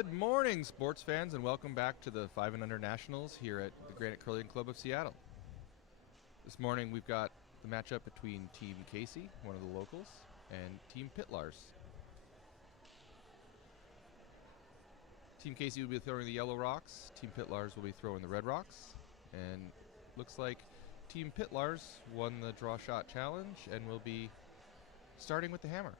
Good morning, sports fans, and welcome back to the 5 and Under Nationals here at the Granite Curling Club of Seattle. This morning we've got the matchup between Team Casey, one of the locals, and Team Pytlarz. Team Casey will be throwing the yellow rocks, Team Pytlarz will be throwing the red rocks, and looks like Team Pytlarz won the draw shot challenge and will be starting with the hammer.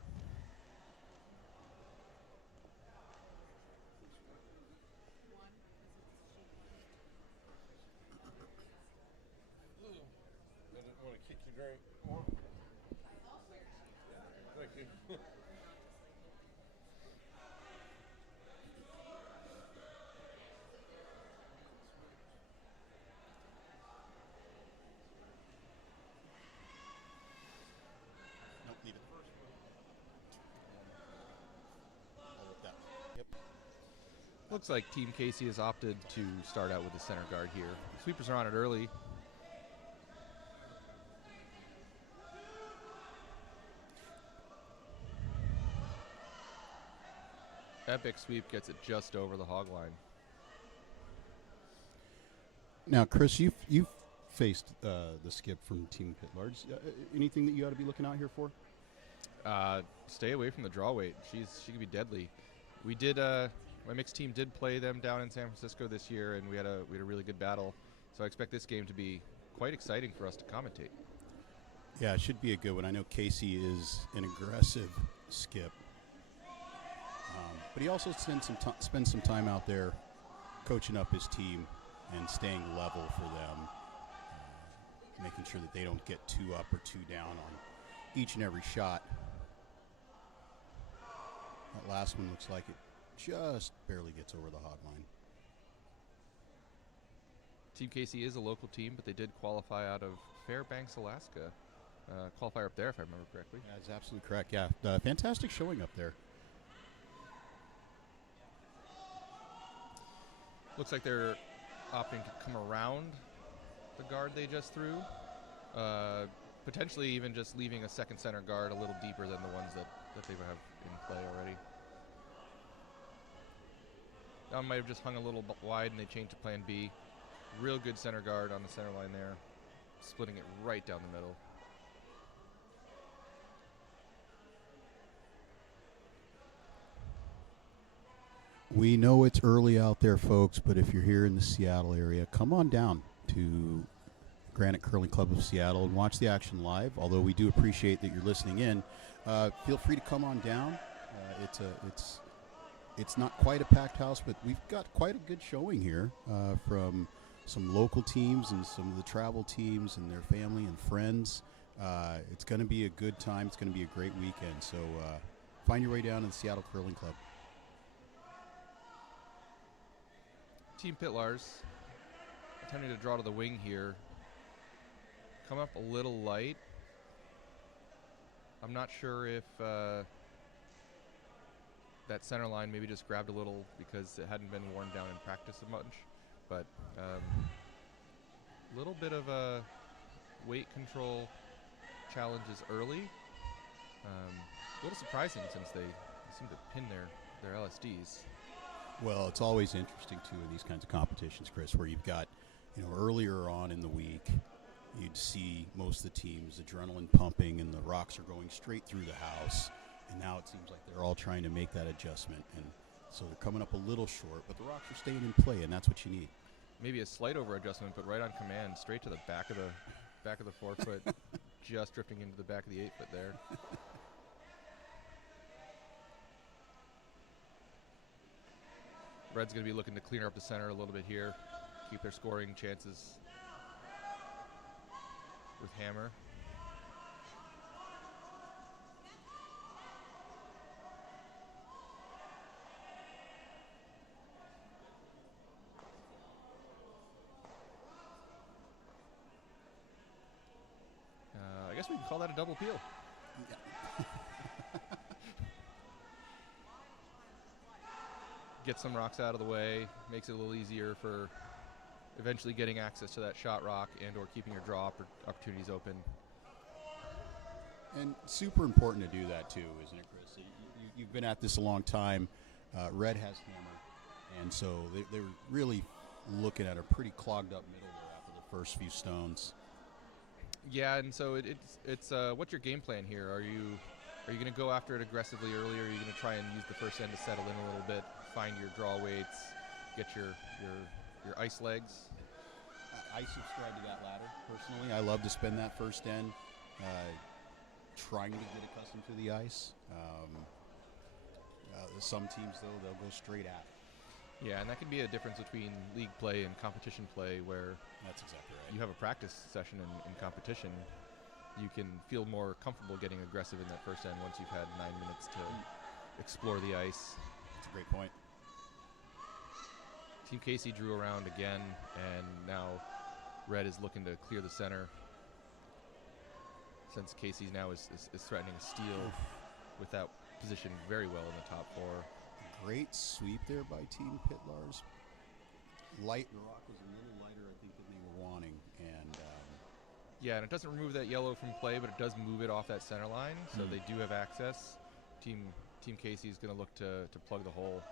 I didn't want to kick your drink more. Thank you. Nope, leave it. I'll look that. Yep. Looks like Team Casey has opted to start out with the center guard here. The sweepers are on it early. Epic sweep gets it just over the hog line. Now, Chris, you've faced the skip from Team Pytlarz. Anything that you ought to be looking out here for? Stay away from the draw weight. She can be deadly. We did my mixed team did play them down in San Francisco this year, and we had a really good battle. So I expect this game to be quite exciting for us to commentate. Yeah, it should be a good one. I know Casey is an aggressive skip, but he also spends some time out there coaching up his team and staying level for them, making sure that they don't get too up or too down on each and every shot. That last one looks like it just barely gets over the hog line. Team Casey is a local team, but they did qualify out of Fairbanks, Alaska. Qualifier up there, if I remember correctly. Yeah, that's absolutely correct. Yeah, fantastic showing up there. Looks like they're opting to come around the guard they just threw. Potentially even just leaving a second center guard a little deeper than the ones that they have in play already. That one might have just hung a little wide and they changed to plan B. Real good center guard on the center line there. Splitting it right down the middle. We know it's early out there, folks, but if you're here in the Seattle area, come on down to Granite Curling Club of Seattle and watch the action live. Although we do appreciate that you're listening in, feel free to come on down. It's not quite a packed house, but we've got quite a good showing here from some local teams and some of the travel teams and their family and friends. It's going to be a good time. It's going to be a great weekend. So find your way down to the Seattle Curling Club. Team Pytlarz attempting to draw to the wing here. Come up a little light. I'm not sure if that center line maybe just grabbed a little because it hadn't been worn down in practice as much. But a little bit of a weight control challenges early. A little surprising since they seem to pin their LSDs. Well, it's always interesting, too, in these kinds of competitions, Chris, where you've got, earlier on in the week, you'd see most of the teams adrenaline pumping and the rocks are going straight through the house. And now it seems like they're all trying to make that adjustment. And so they're coming up a little short, but the rocks are staying in play, and that's what you need. Maybe a slight over adjustment, but right on command, straight to the back of the 4 foot, just drifting into the back of the 8 foot there. Red's going to be looking to clean up the center a little bit here, keep their scoring chances with hammer. I guess we can call that a double peel. Yeah. Get some rocks out of the way, makes it a little easier for eventually getting access to that shot rock and or keeping your draw opportunities open. And super important to do that too, isn't it, Chris? You've been at this a long time. Red has hammer. And so they were really looking at a pretty clogged up middle there after the first few stones. Yeah, and so it's what's your game plan here? Are you going to go after it aggressively early, or are you going to try and use the first end to settle in a little bit, find your draw weights, get your ice legs? I subscribe to that latter, personally. I love to spend that first end trying to get accustomed to the ice. Some teams, though, they'll go straight at it. Yeah, and that can be a difference between league play and competition play, where That's exactly right. you have a practice session in competition. You can feel more comfortable getting aggressive in that first end once you've had 9 minutes to explore the ice. That's a great point. Team Casey drew around again, and now Red is looking to clear the center, since Casey now is threatening a steal with that positioned very well in the top four. Great sweep there by Team Pytlarz. The rock was a little lighter, I think, than they were wanting, and yeah, and it doesn't remove that yellow from play, but it does move it off that center line, so they do have access. Team Casey is going to look to plug the hole.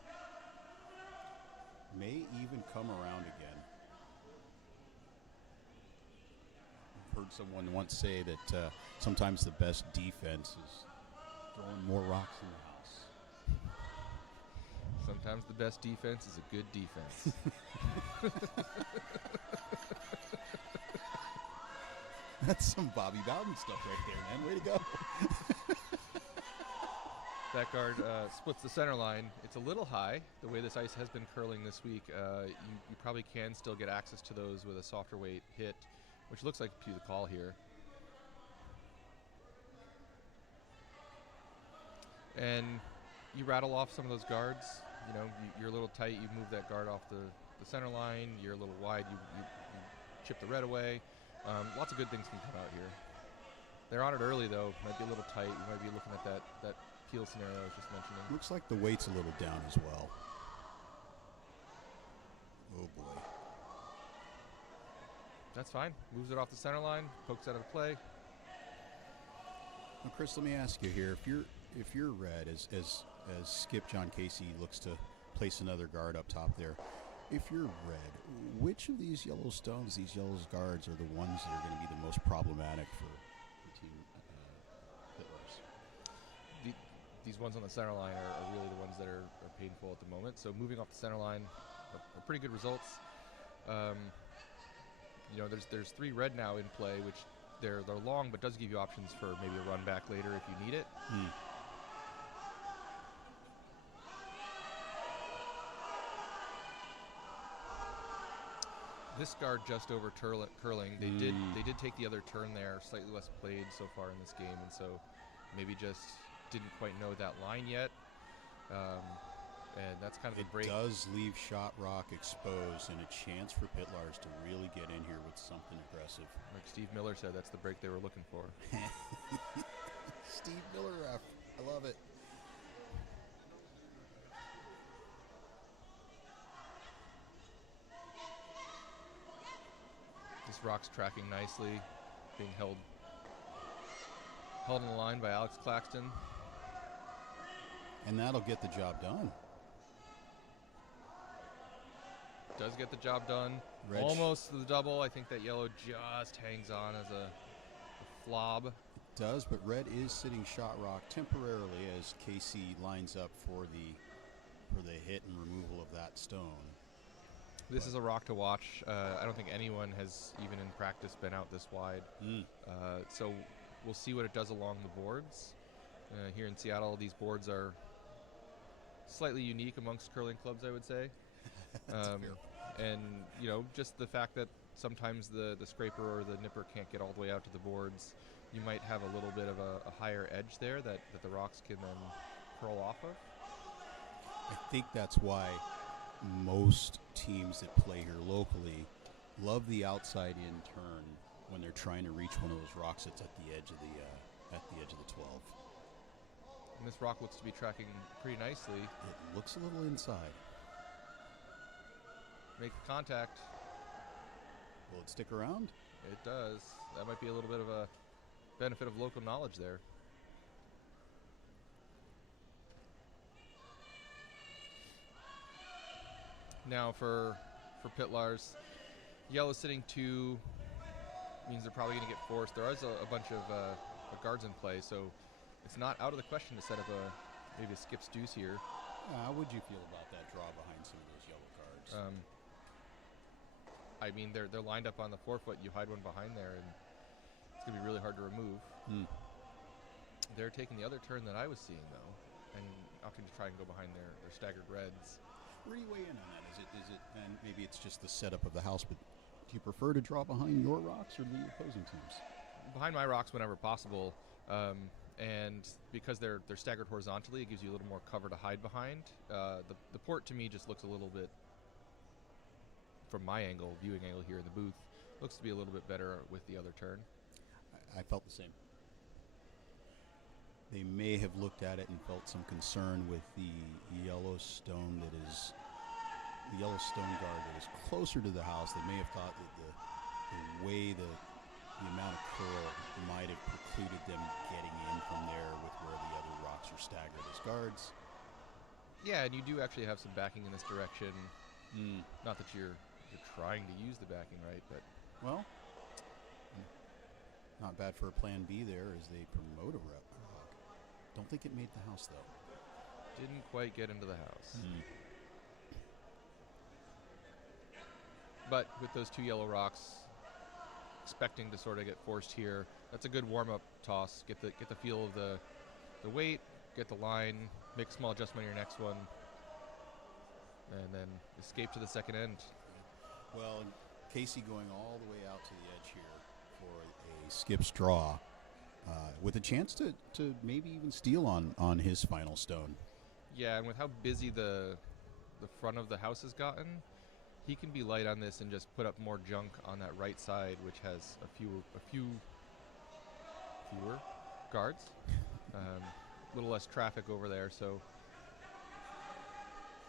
may even come around again. I've heard someone once say that sometimes the best defense is throwing more rocks in the house. Sometimes the best defense is a good defense. That's some Bobby Bowden stuff right there, man. Way to go. That guard splits the center line. It's a little high, the way this ice has been curling this week. You probably can still get access to those with a softer weight hit, which looks like the call here. And you rattle off some of those guards. You know, you're a little tight. You move that guard off the center line. You're a little wide. You chip the red away. Lots of good things can come out here. They're on it early, though. Might be a little tight. You might be looking at that peel scenario I was just mentioning. Looks like the weight's a little down as well. Oh, boy. That's fine. Moves it off the center line. Pokes out of the play. Now, Chris, let me ask you here. If you're red, as Skip John Casey looks to place another guard up top there, if you're red, which of these yellow stones, these yellow guards, are the ones that are going to be the most problematic for Team Pytlarz? These ones on the center line are really the ones that are painful at the moment. So moving off the center line are pretty good results. You know, there's 3 red now in play, which they're long, but does give you options for maybe a run back later if you need it. This guard just over curling. They did take the other turn there, slightly less played so far in this game, and so maybe just didn't quite know that line yet. And that's kind of a break. It does leave Shot Rock exposed and a chance for Pytlarz to really get in here with something aggressive. Like Steve Miller said, that's the break they were looking for. Steve Miller ref. I love it. This rock's tracking nicely, being held in the line by Alex Claxton. And that'll get the job done. Does get the job done. Red Almost the double. I think that yellow just hangs on as a flob. It does, but red is sitting Shot Rock temporarily as Casey lines up for the hit and removal of that stone. This is a rock to watch. I don't think anyone has, even in practice, been out this wide. So we'll see what it does along the boards. Here in Seattle, these boards are slightly unique amongst curling clubs, I would say. And, you know, just the fact that sometimes the scraper or the nipper can't get all the way out to the boards, you might have a little bit of a higher edge there that the rocks can then curl off of. I think that's why most teams that play here locally love the outside in turn when they're trying to reach one of those rocks that's at the edge of the 12. And this rock looks to be tracking pretty nicely. It looks a little inside. Make the contact. Will it stick around? It does. That might be a little bit of a benefit of local knowledge there. Now for Pytlarz, yellow sitting 2 means they're probably going to get forced. There is a bunch of guards in play, so it's not out of the question to set up maybe a skip's deuce here. How would you feel about that draw behind some of those yellow cards? I mean, they're lined up on the forefoot. You hide one behind there, and it's going to be really hard to remove. They're taking the other turn that I was seeing, though, and opting to try and go behind their staggered reds. Where do you weigh in on that? Is it, and maybe it's just the setup of the house, but do you prefer to draw behind your rocks or the opposing teams? Behind my rocks whenever possible, and because they're staggered horizontally, it gives you a little more cover to hide behind. The port to me just looks a little bit, from my viewing angle here in the booth, looks to be a little bit better with the other turn. I felt the same. They may have looked at it and felt some concern with the yellow stone guard that is closer to the house. They may have thought that the way the amount of curl might have precluded them getting in from there with where the other rocks are staggered as guards. Yeah, and you do actually have some backing in this direction. Not that you're trying to use the backing, right? But well, not bad for a plan B there as they promote a rock. Don't think it made the house, though. Didn't quite get into the house. But with those 2 yellow rocks, expecting to sort of get forced here, that's a good warm-up toss. Get the feel of the weight, get the line, make a small adjustment on your next one, and then escape to the second end. Well, Casey going all the way out to the edge here for a skip's draw, with a chance to maybe even steal on his final stone. Yeah, and with how busy the front of the house has gotten, he can be light on this and just put up more junk on that right side, which has a fewer guards, a little less traffic over there. So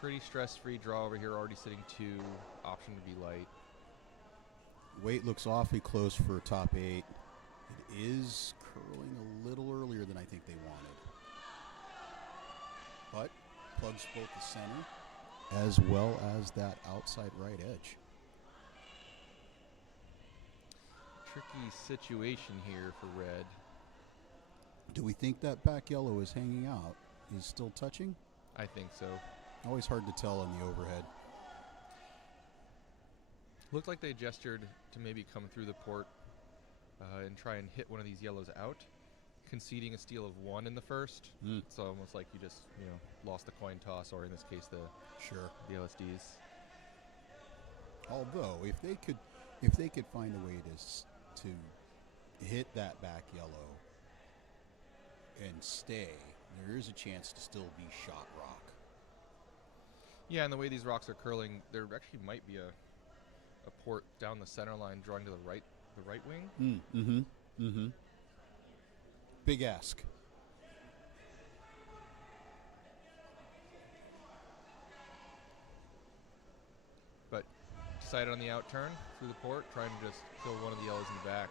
pretty stress-free draw over here, already sitting 2, option to be light. Weight looks awfully close for a top 8. It is curling a little earlier than I think they wanted. But plugs both the center as well as that outside right edge. Tricky situation here for red. Do we think that back yellow is hanging out? Is still touching? I think so. Always hard to tell on the overhead. Looked like they gestured to maybe come through the port and try and hit one of these yellows out, conceding a steal of 1 in the first. It's almost like you just lost the coin toss, or in this case the LSDs. Although if they could find a way to hit that back yellow and stay, there is a chance to still be shot rock. Yeah, and the way these rocks are curling, there actually might be a port down the center line drawing to the right wing. Big ask. But decided on the out turn through the port, trying to just kill one of the yellows in the back.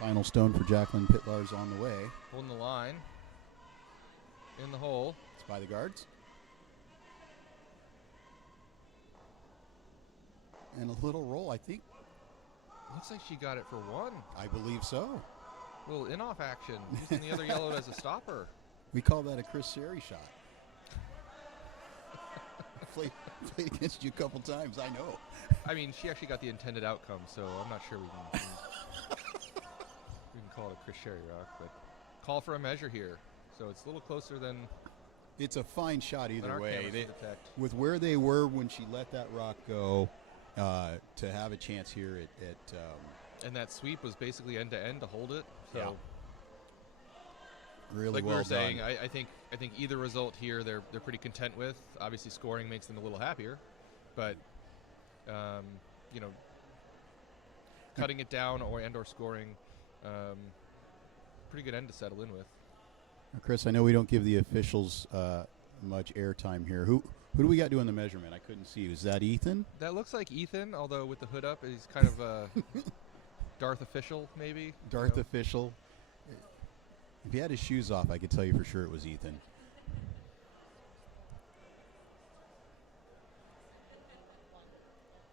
Final stone for Jacqueline Pytlarz on the way. Holding the line. In the hole. It's by the guards. And a little roll, I think. Looks like she got it for 1. I believe so. A little in-off action, using the other yellow as a stopper. We call that a Chris Seri shot. Played against you a couple times, I know. I mean, she actually got the intended outcome, so I'm not sure we can call it a Chris Sherry rock, but call for a measure here. So it's a little closer than... It's a fine shot either way. With where they were when she let that rock go, to have a chance here at and that sweep was basically end to end to hold it. So really like well we were saying, done. I think either result here they're pretty content with. Obviously, scoring makes them a little happier, but cutting it down or scoring, pretty good end to settle in with. Now, Chris, I know we don't give the officials much airtime here. Who do we got doing the measurement? I couldn't see. Is that Ethan? That looks like Ethan, although with the hood up, he's kind of Darth official, maybe. Darth official. If he had his shoes off, I could tell you for sure it was Ethan.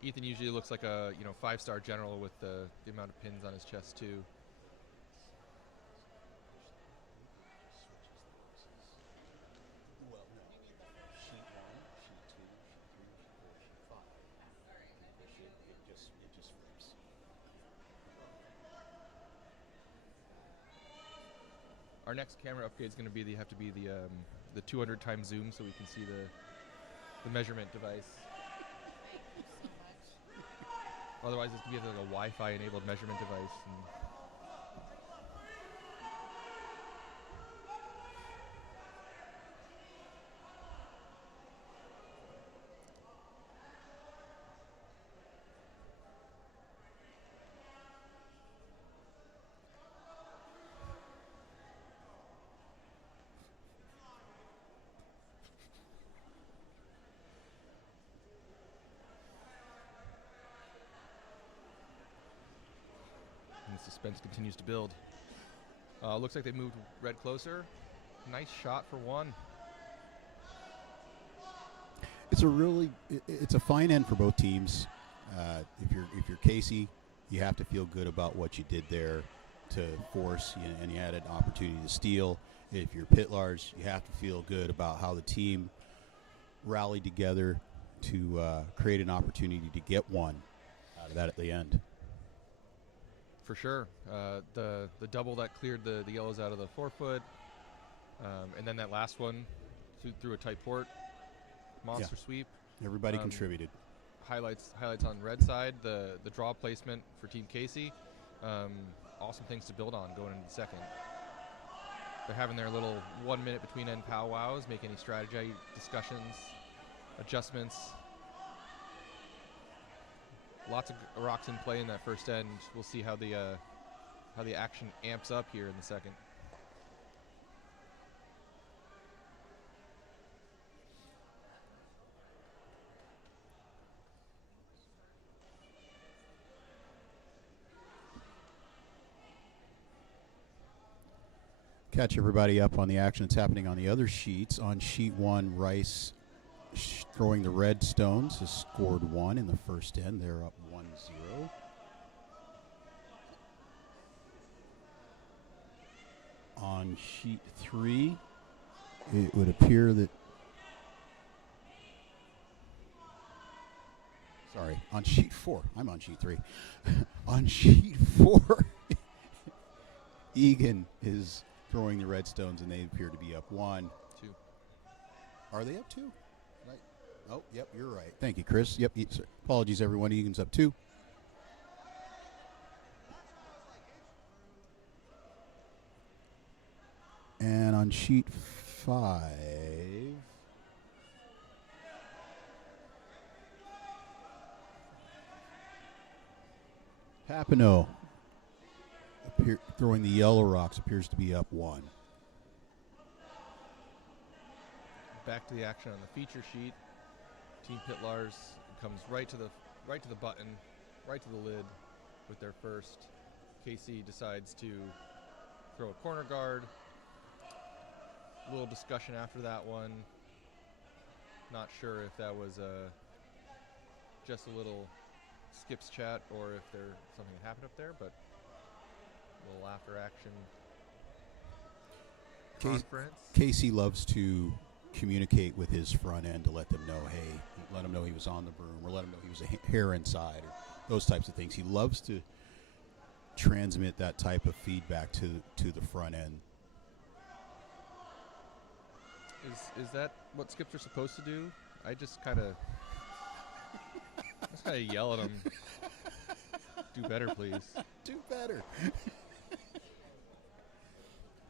Ethan usually looks like a 5-star general with the amount of pins on his chest too. Well, no. Sheet 1, sheet 2, sheet 3, sheet 4, sheet 5. It just flips. Our next camera upgrade is going to be the 200 times zoom, so we can see the measurement device. Otherwise, it's going to be like a Wi-Fi enabled measurement device. And the suspense continues to build. Looks like they moved red closer. Nice shot for one. It's a fine end for both teams. If you're Casey, you have to feel good about what you did there to force, and you had an opportunity to steal. If you're Pytlarz, you have to feel good about how the team rallied together to create an opportunity to get one out of that at the end. For sure. The double that cleared the yellows out of the forefoot, and then that last one through a tight port. Monster sweep. Everybody contributed. Highlights on red side. The draw placement for Team Casey. Awesome things to build on going into the second. They're having their little 1 minute between end powwows, make any strategy discussions, adjustments. Lots of rocks in play in that first end. We'll see how the action amps up here in the second. Catch everybody up on the action that's happening on the other sheets. On sheet 1, Rice throwing the red stones has scored 1 in the first end. They're up 1-0. On sheet 3, it would appear that... Sorry, on sheet 4. I'm on sheet 3. On sheet 4, Egan is throwing the red stones, and they appear to be up 1. 2. Are they up 2? Right. Oh, yep, you're right. Thank you, Chris. Yep, apologies, everyone. Egan's up 2. And on sheet 5, Papineau throwing the yellow rocks appears to be up 1. Back to the action on the feature sheet. Team Pytlarz comes right to the button, right to the lid with their first. KC decides to throw a corner guard. A little discussion after that one. Not sure if that was just a little skips chat or if something happened up there, but a little after action conference. Casey loves to communicate with his front end to let them know, hey, let him know he was on the broom, or let him know he was a hair inside, or those types of things. He loves to transmit that type of feedback to the front end. Is that what skips are supposed to do? I just kind of yell at him. Do better, please. Do better.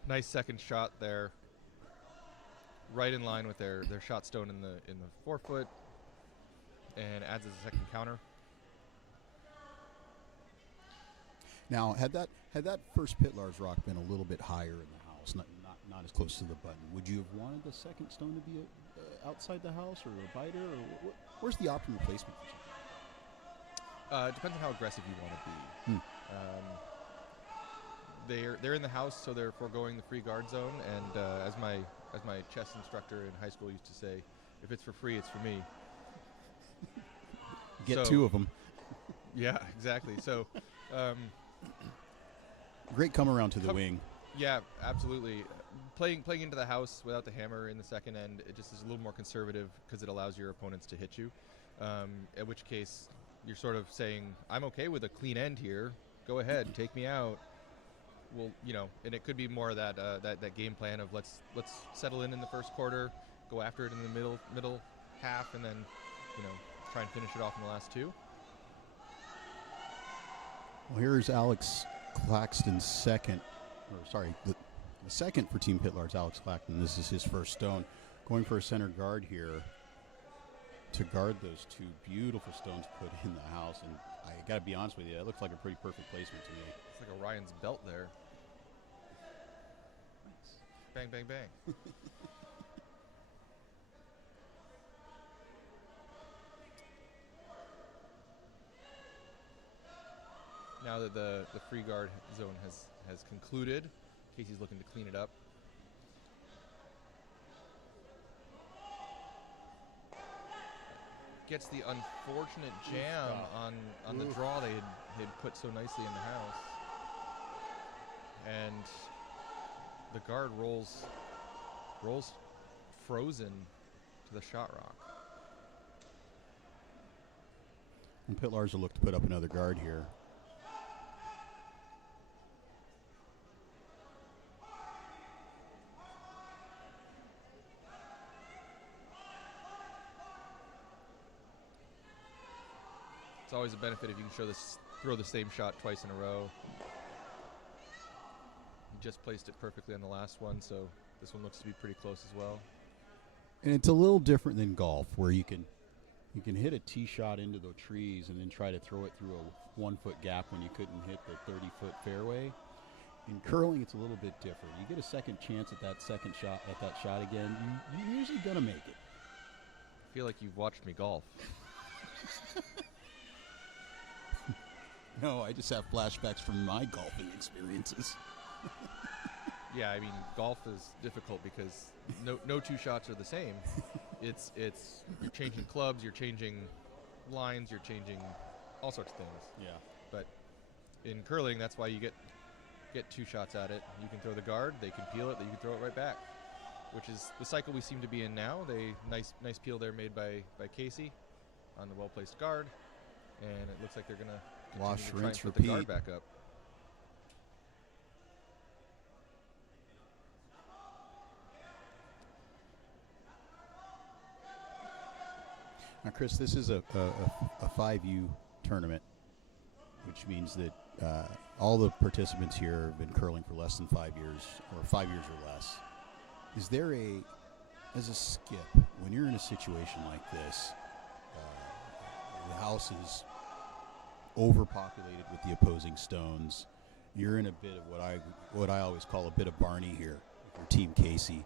Nice second shot there. Right in line with their shot stone in the forefoot, and adds as a second counter. Now, had that first Pytlarz rock been a little bit higher in the house, not as close to the button, would you have wanted the second stone to be outside the house or a biter, or where's the optimal placement for something? It depends on how aggressive you want to be. They're in the house, so they're foregoing the free guard zone. And as my chess instructor in high school used to say, if it's for free, it's for me. Get So- 2 of them. Yeah, exactly. So, Great come around to the Come- wing. yeah, absolutely. Playing into the house without the hammer in the second end, it just is a little more conservative because it allows your opponents to hit you. In which case, you're sort of saying, I'm okay with a clean end here. Go ahead, take me out. Well, and it could be more of that game plan of let's settle in the first quarter, go after it in the middle half, and then try and finish it off in the last 2. Well, here's Alex Claxton's second, the second for Team Pytlarz, Alex Claxton. This is his first stone. Going for a center guard here to guard those 2 beautiful stones put in the house. And I got to be honest with you, that looks like a pretty perfect placement to me. It's like Orion's belt there. Bang, bang, bang. Now that the free guard zone has concluded, Casey's looking to clean it up. Gets the unfortunate jam on the draw they had put so nicely in the house. And the guard rolls frozen to the shot rock. And Pytlarz will look to put up another guard here. It's always a benefit if you can throw the same shot twice in a row. He just placed it perfectly on the last one, so this one looks to be pretty close as well. And it's a little different than golf, where you can hit a tee shot into the trees and then try to throw it through a 1-foot gap when you couldn't hit the 30-foot fairway. In curling, it's a little bit different. You get a second chance at that second shot, again, you're usually gonna make it. I feel like you've watched me golf. No, I just have flashbacks from my golfing experiences. Yeah, I mean, golf is difficult because no 2 shots are the same. It's you're changing clubs, you're changing lines, you're changing all sorts of things. Yeah. But in curling, that's why you get 2 shots at it. You can throw the guard, they can peel it, then you can throw it right back, which is the cycle we seem to be in now. Nice peel there made by Casey on the well-placed guard, and it looks like they're going to Wash, try and rinse, put the guard repeat. back up. Now, Chris, this is a 5U tournament, which means that all the participants here have been curling for less than 5 years, or 5 years or less. Is there as a skip, when you're in a situation like this, the house is overpopulated with the opposing stones, you're in a bit of what I always call a bit of Barney here for Team Casey.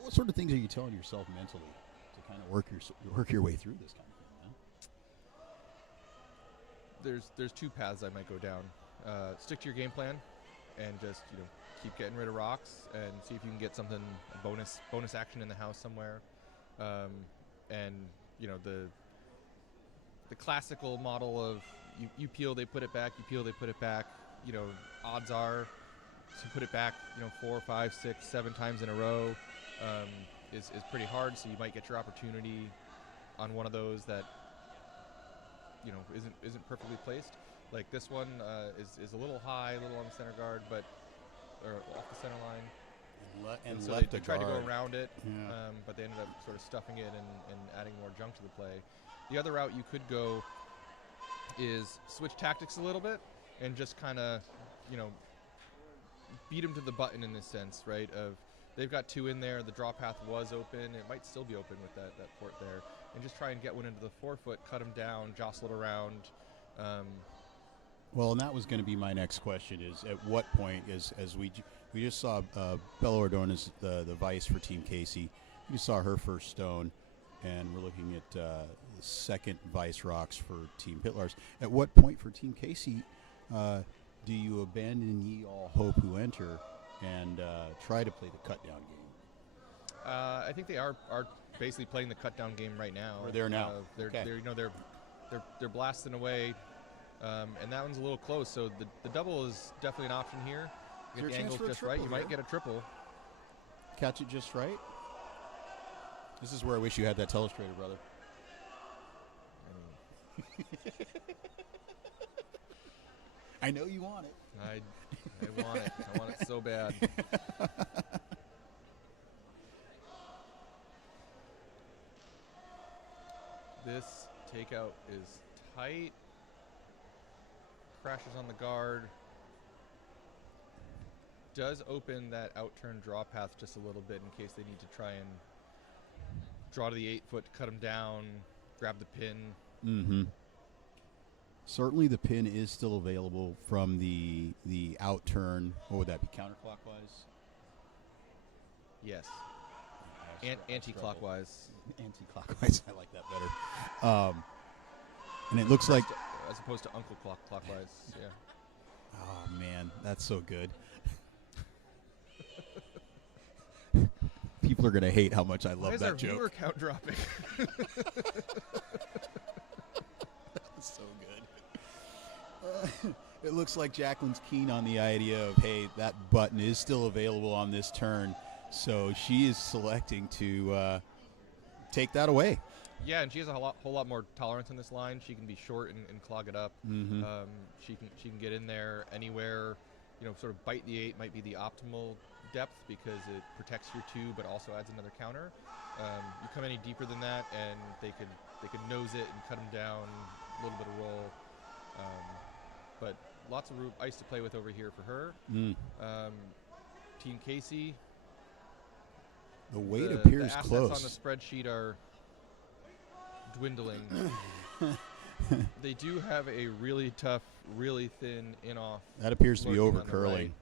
What sort of things are you telling yourself mentally to kind of work your way through this kind of thing? There's 2 paths I might go down. Stick to your game plan, and just keep getting rid of rocks and see if you can get something bonus action in the house somewhere. And the classical model of you peel, they put it back, you peel, they put it back. Odds are to put it back 4, 5, 6, 7 times in a row is pretty hard. So you might get your opportunity on one of those that isn't perfectly placed. Like this one is a little high, a little on the center guard, or off the center line. And So left they the tried to go guard. around it, Yeah. but they ended up sort of stuffing it and adding more junk to the play. The other route you could go is switch tactics a little bit and just kind of, beat them to the button in this sense, right? Of they've got 2 in there, the draw path was open, it might still be open with that port there, and just try and get one into the 4-foot, cut them down, jostle it around. Well, and that was going to be my next question: is at what point as we just saw Bella Ordona's the vice for Team Casey. We just saw her first stone, and we're looking at the second vice rocks for Team Pytlarz. At what point for Team Casey do you abandon ye all hope who enter and try to play the cut down game? I think they are basically playing the cut down game right now. We're there now. They're Okay. they're they're blasting away, and that one's a little close. So the double is definitely an option here. Is there Get a the chance angles for a just right. You triple might here? get a triple. Catch it just right. This is where I wish you had that telestrator, brother. I know you want it. I want it. I want it so bad. This takeout is tight. Crashes on the guard. Does open that out-turn draw path just a little bit in case they need to try and draw to the 8-foot, cut him down, grab the pin. Mm-hmm. Certainly the pin is still available from the out turn. What would that be, counterclockwise? Yes. I Anti-clockwise. Anti-clockwise, I like that better. And it looks like... As opposed to uncle clockwise, yeah. Oh, man, that's so good. People are going to hate how much I love Why is that our joke. viewer count dropping? So good. It looks like Jacqueline's keen on the idea of, hey, that button is still available on this turn, so she is selecting to take that away. Yeah, and she has a whole lot more tolerance in this line. She can be short and clog it up. Mm-hmm. She can get in there anywhere. Sort of bite the 8 might be the optimal depth because it protects your 2, but also adds another counter. You come any deeper than that, and they could nose it and cut them down. A little bit of roll, but lots of ice to play with over here for her. Team Casey. The weight The appears assets close. on the spreadsheet are dwindling. They do have a really tough, really thin in-off. That appears to be lurking over on the curling. right.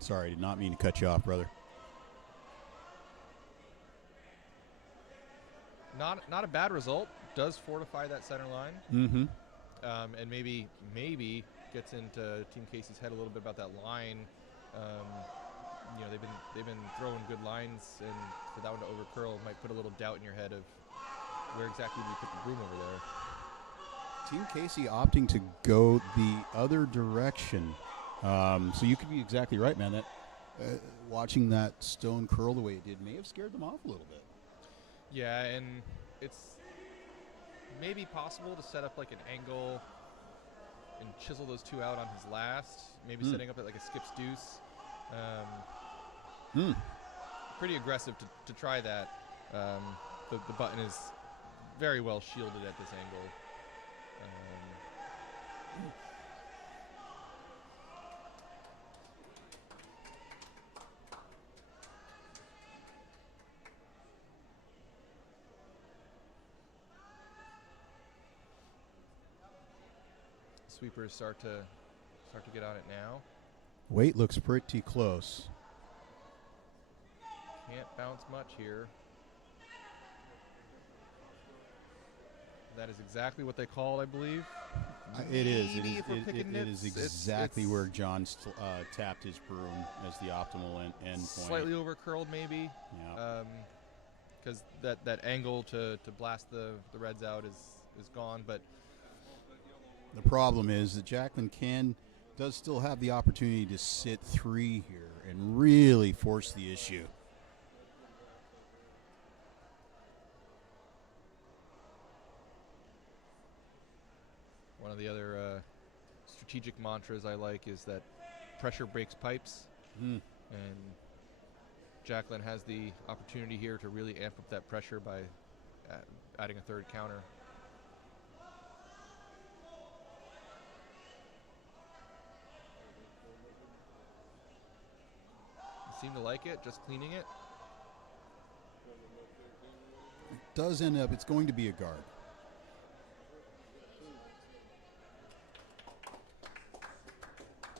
Sorry, did not mean to cut you off, brother. Not a bad result. Does fortify that center line. Mm-hmm. And maybe gets into Team Casey's head a little bit about that line. They've been throwing good lines, and for that one to overcurl might put a little doubt in your head of where exactly do you put the broom over there. Team Casey opting to go the other direction. So you could be exactly right, man. That watching that stone curl the way it did may have scared them off a little bit. Yeah, and it's maybe possible to set up like an angle and chisel those 2 out on his last. Maybe setting up it like a skips deuce. Pretty aggressive to try that. The button is very well shielded at this angle. Sweepers start to get on it now. Weight looks pretty close. Can't bounce much here. That is exactly what they called, I believe. It is. Maybe if we're picking It is nits, exactly it's where John tapped his broom as the optimal end point. slightly overcurled, maybe. Yeah. Because that angle to blast the reds out is gone. But The problem is that Jacqueline does still have the opportunity to sit 3 here and really force the issue. one of the other strategic mantras I like is that pressure breaks pipes. And Jacqueline has the opportunity here to really amp up that pressure by adding a 3rd counter. You seem to like it, just cleaning it. It does end up, it's going to be a guard.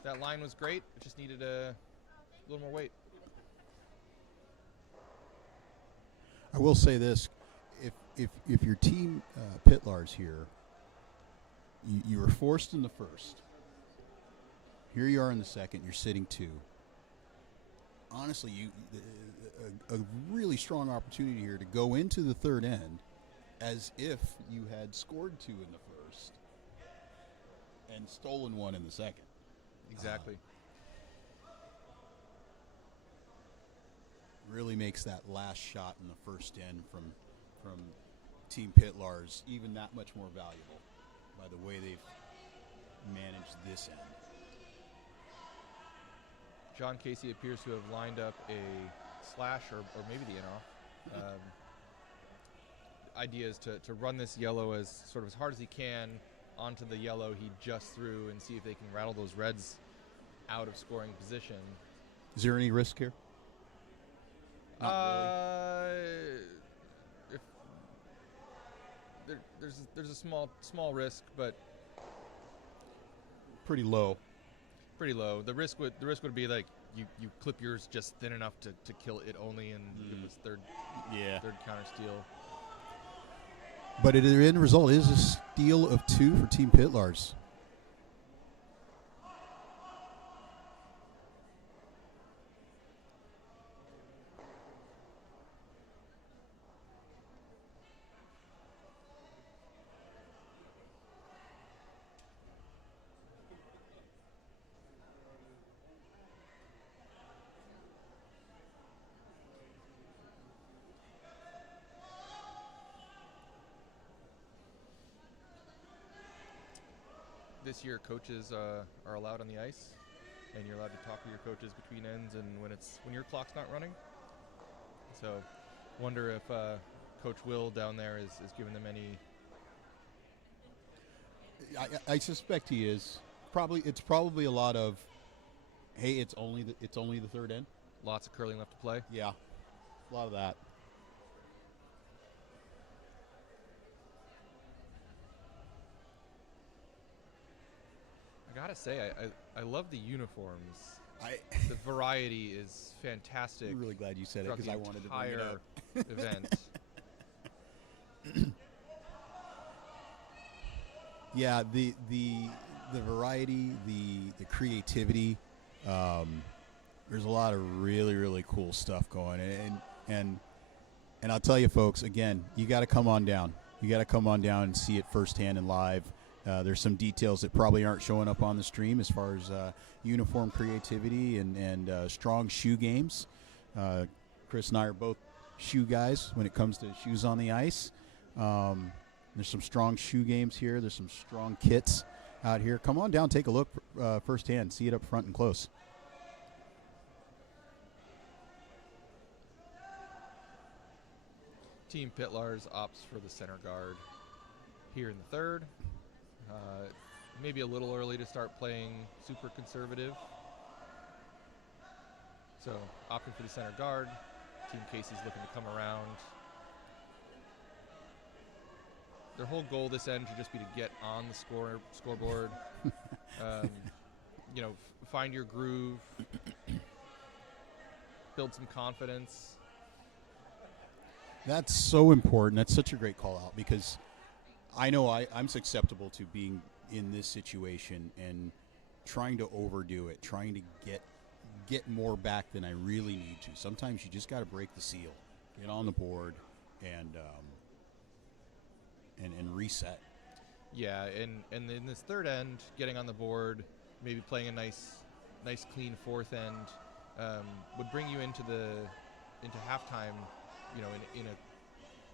That line was great. It just needed a little more weight. I will say this: if your team Pytlarz here, you were forced in the first. Here you are in the second. You're sitting 2. Honestly, a really strong opportunity here to go into the 3rd end as if you had scored 2 in the first and stolen 1 in the second. Exactly. Really makes that last shot in the first end from Team Pytlarz even that much more valuable by the way they've managed this end. John Casey appears to have lined up a slash or maybe the in-off. Idea is to run this yellow as sort of as hard as he can onto the yellow he just threw and see if they can rattle those reds out of scoring position. Is there any risk here? Not really. If there's a small risk, but Pretty low. pretty low. The risk would be like you clip yours just thin enough to kill it only, and it was third counter steal. But the end result is a steal of 2 for Team Pytlarz. This year, coaches are allowed on the ice, and you're allowed to talk to your coaches between ends and when your clock's not running. So, wonder if Coach Will down there is giving them any. I suspect he is. It's probably a lot of, hey, it's only the third end. Lots of curling left to play. Yeah, a lot of that. I gotta say, I love the uniforms. The variety is fantastic. I'm really glad you said it throughout because the I wanted to bring it up. event. Yeah, the variety, the creativity. There's a lot of really cool stuff going, and I'll tell you, folks. Again, you got to come on down. You got to come on down and see it firsthand and live. There's some details that probably aren't showing up on the stream as far as uniform creativity and strong shoe games. Chris and I are both shoe guys when it comes to shoes on the ice. There's some strong shoe games here. There's some strong kits out here. Come on down, take a look firsthand. See it up front and close. Team Pytlarz opts for the center guard here in the third. Maybe a little early to start playing super conservative. So opting for the center guard. Team Casey's looking to come around. Their whole goal this end should just be to get on the scoreboard. Find your groove. Build some confidence. That's so important. That's such a great call out because I know I'm susceptible to being in this situation and trying to overdo it, trying to get more back than I really need to. Sometimes you just got to break the seal, get on the board, and reset. Yeah, and in this third end, getting on the board, maybe playing a nice clean fourth end would bring you into halftime,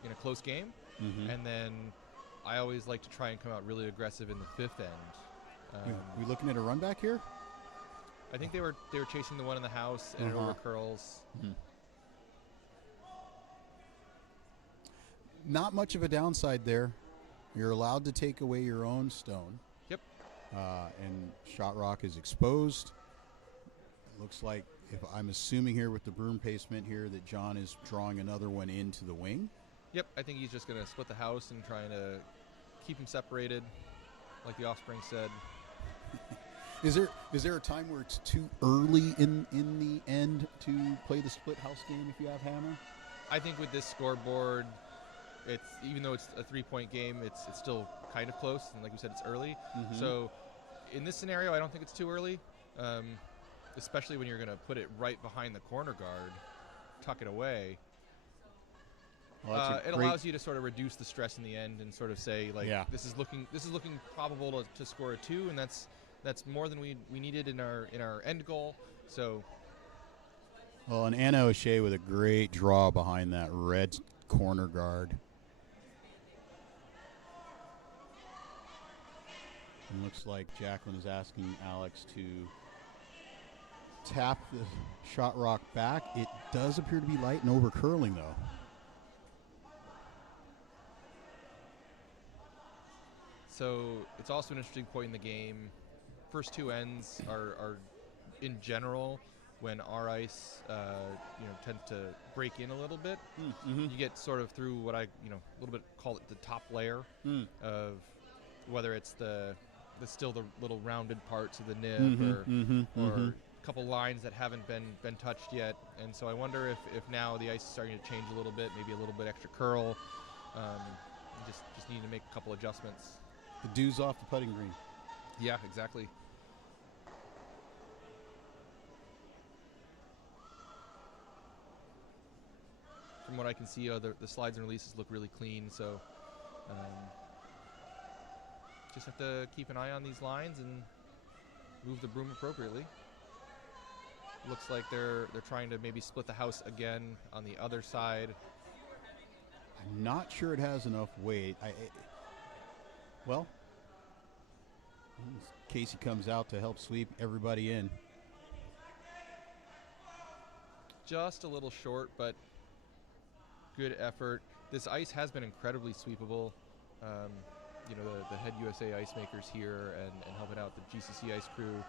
in a close game, and then I always like to try and come out really aggressive in the fifth end. We looking at a run back here? I think they were chasing the one in the house and it over curls. Not much of a downside there. You're allowed to take away your own stone. Yep. And Shot Rock is exposed. It looks like, if I'm assuming here with the broom placement here, that John is drawing another one into the wing. Yep, I think he's just going to split the house and trying to keep them separated, like the Offspring said. Is there a time where it's too early in the end to play the split house game if you have hammer? I think with this scoreboard, it's even though it's a 3-point game, it's still kind of close, and like we said, it's early. So in this scenario, I don't think it's too early, especially when you're going to put it right behind the corner guard, tuck it away. Well, that's a It great- allows you to sort of reduce the stress in the end and sort of say, like, Yeah. this is looking probable to score a 2, and that's more than we needed in our end goal. So Well, and Anna O'Shea with a great draw behind that red corner guard. It looks like Jacqueline is asking Alex to tap the shot rock back. It does appear to be light and over curling, though. So it's also an interesting point in the game. First 2 ends are in general, when our ice tends to break in a little bit. Mm-hmm. You get sort of through what I a little bit call it the top layer of whether it's the still the little rounded parts of the nib or a couple lines that haven't been touched yet. And so I wonder if now the ice is starting to change a little bit, maybe a little bit extra curl. Just need to make a couple adjustments. The dew's off the putting green. Yeah, exactly. From what I can see, the slides and releases look really clean, so just have to keep an eye on these lines and move the broom appropriately. Looks like they're trying to maybe split the house again on the other side. I'm not sure it has enough weight. Well, Casey comes out to help sweep everybody in. Just a little short, but good effort. This ice has been incredibly sweepable. The head USA ice makers here and helping out the GCC ice crew,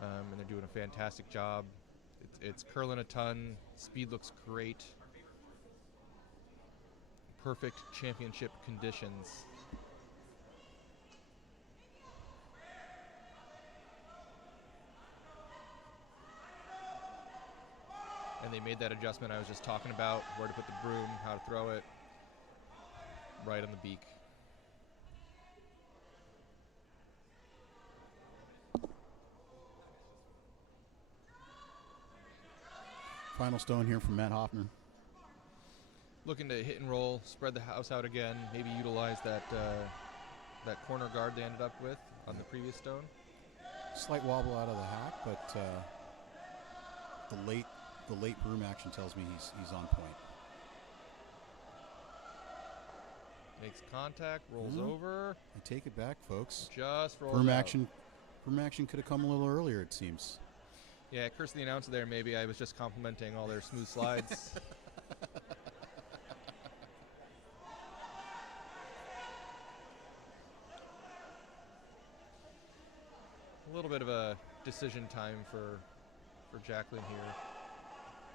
and they're doing a fantastic job. It's curling a ton. Speed looks great. Perfect championship conditions. And they made that adjustment I was just talking about, where to put the broom, how to throw it, right on the beak. Final stone here from Matt Hoffner. Looking to hit and roll, spread the house out again, maybe utilize that corner guard they ended up with on the previous stone. Slight wobble out of the hack, but the late broom action tells me he's on point. Makes contact, rolls over. I take it back, folks. Just rolls Broom out. action could have come a little earlier, it seems. Yeah, curse the announcer there. Maybe I was just complimenting all their smooth slides. A little bit of a decision time for Jacqueline here.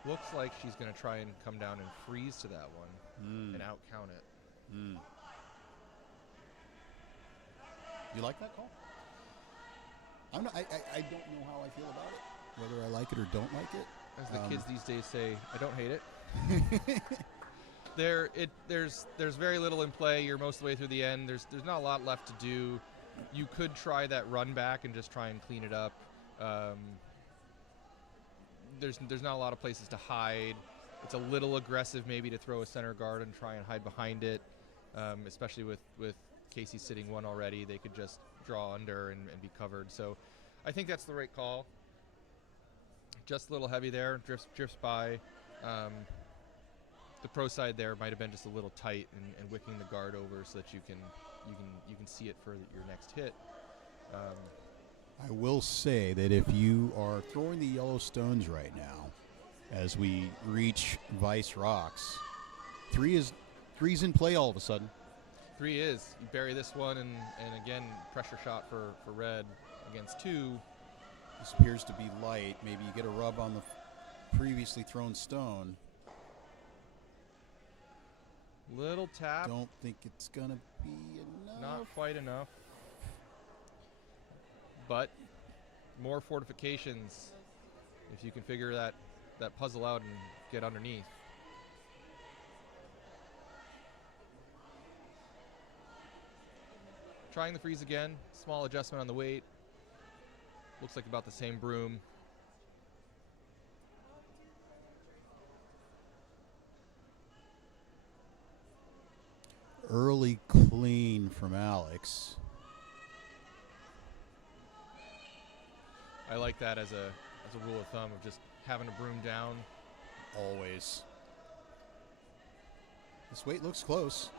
Looks like she's going to try and come down and freeze to that one and out count it. You like that call? I don't know how I feel about it. Whether I like it or don't like it. As the kids these days say, I don't hate it. There's very little in play. You're most of the way through the end. There's not a lot left to do. You could try that run back and just try and clean it up. There's not a lot of places to hide. It's a little aggressive maybe to throw a center guard and try and hide behind it, especially with Casey sitting one already. They could just draw under and be covered. So I think that's the right call. Just a little heavy there, drifts by. The pro side there might have been just a little tight and wicking the guard over so that you can see it for your next hit. I will say that if you are throwing the yellow stones right now, as we reach Vice Rocks, three's in play all of a sudden. 3 is. You bury this one and again pressure shot for red against 2. This appears to be light. Maybe you get a rub on the previously thrown stone. Little tap. Don't think it's going to be enough. Not quite enough. But more fortifications if you can figure that puzzle out and get underneath. Trying the freeze again. Small adjustment on the weight. Looks like about the same broom. early clean from Alex. I like that as a rule of thumb of just having a broom down. Always. This weight looks close.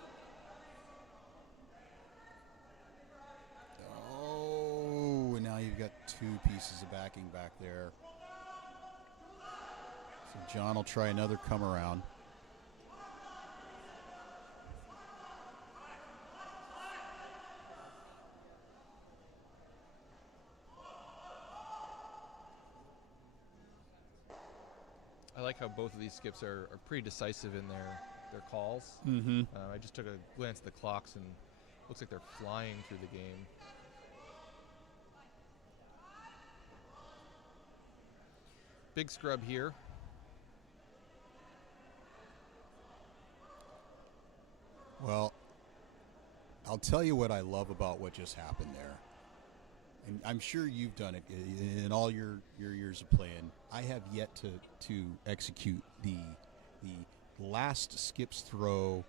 Oh, and now you've got two pieces of backing back there. So John will try another come around. I like how both of these skips are pretty decisive in their calls. Mm-hmm. I just took a glance at the clocks and looks like they're flying through the game. Big scrub here. Well, I'll tell you what I love about what just happened there. And I'm sure you've done it in all your years of playing. I have yet to execute the last skips throw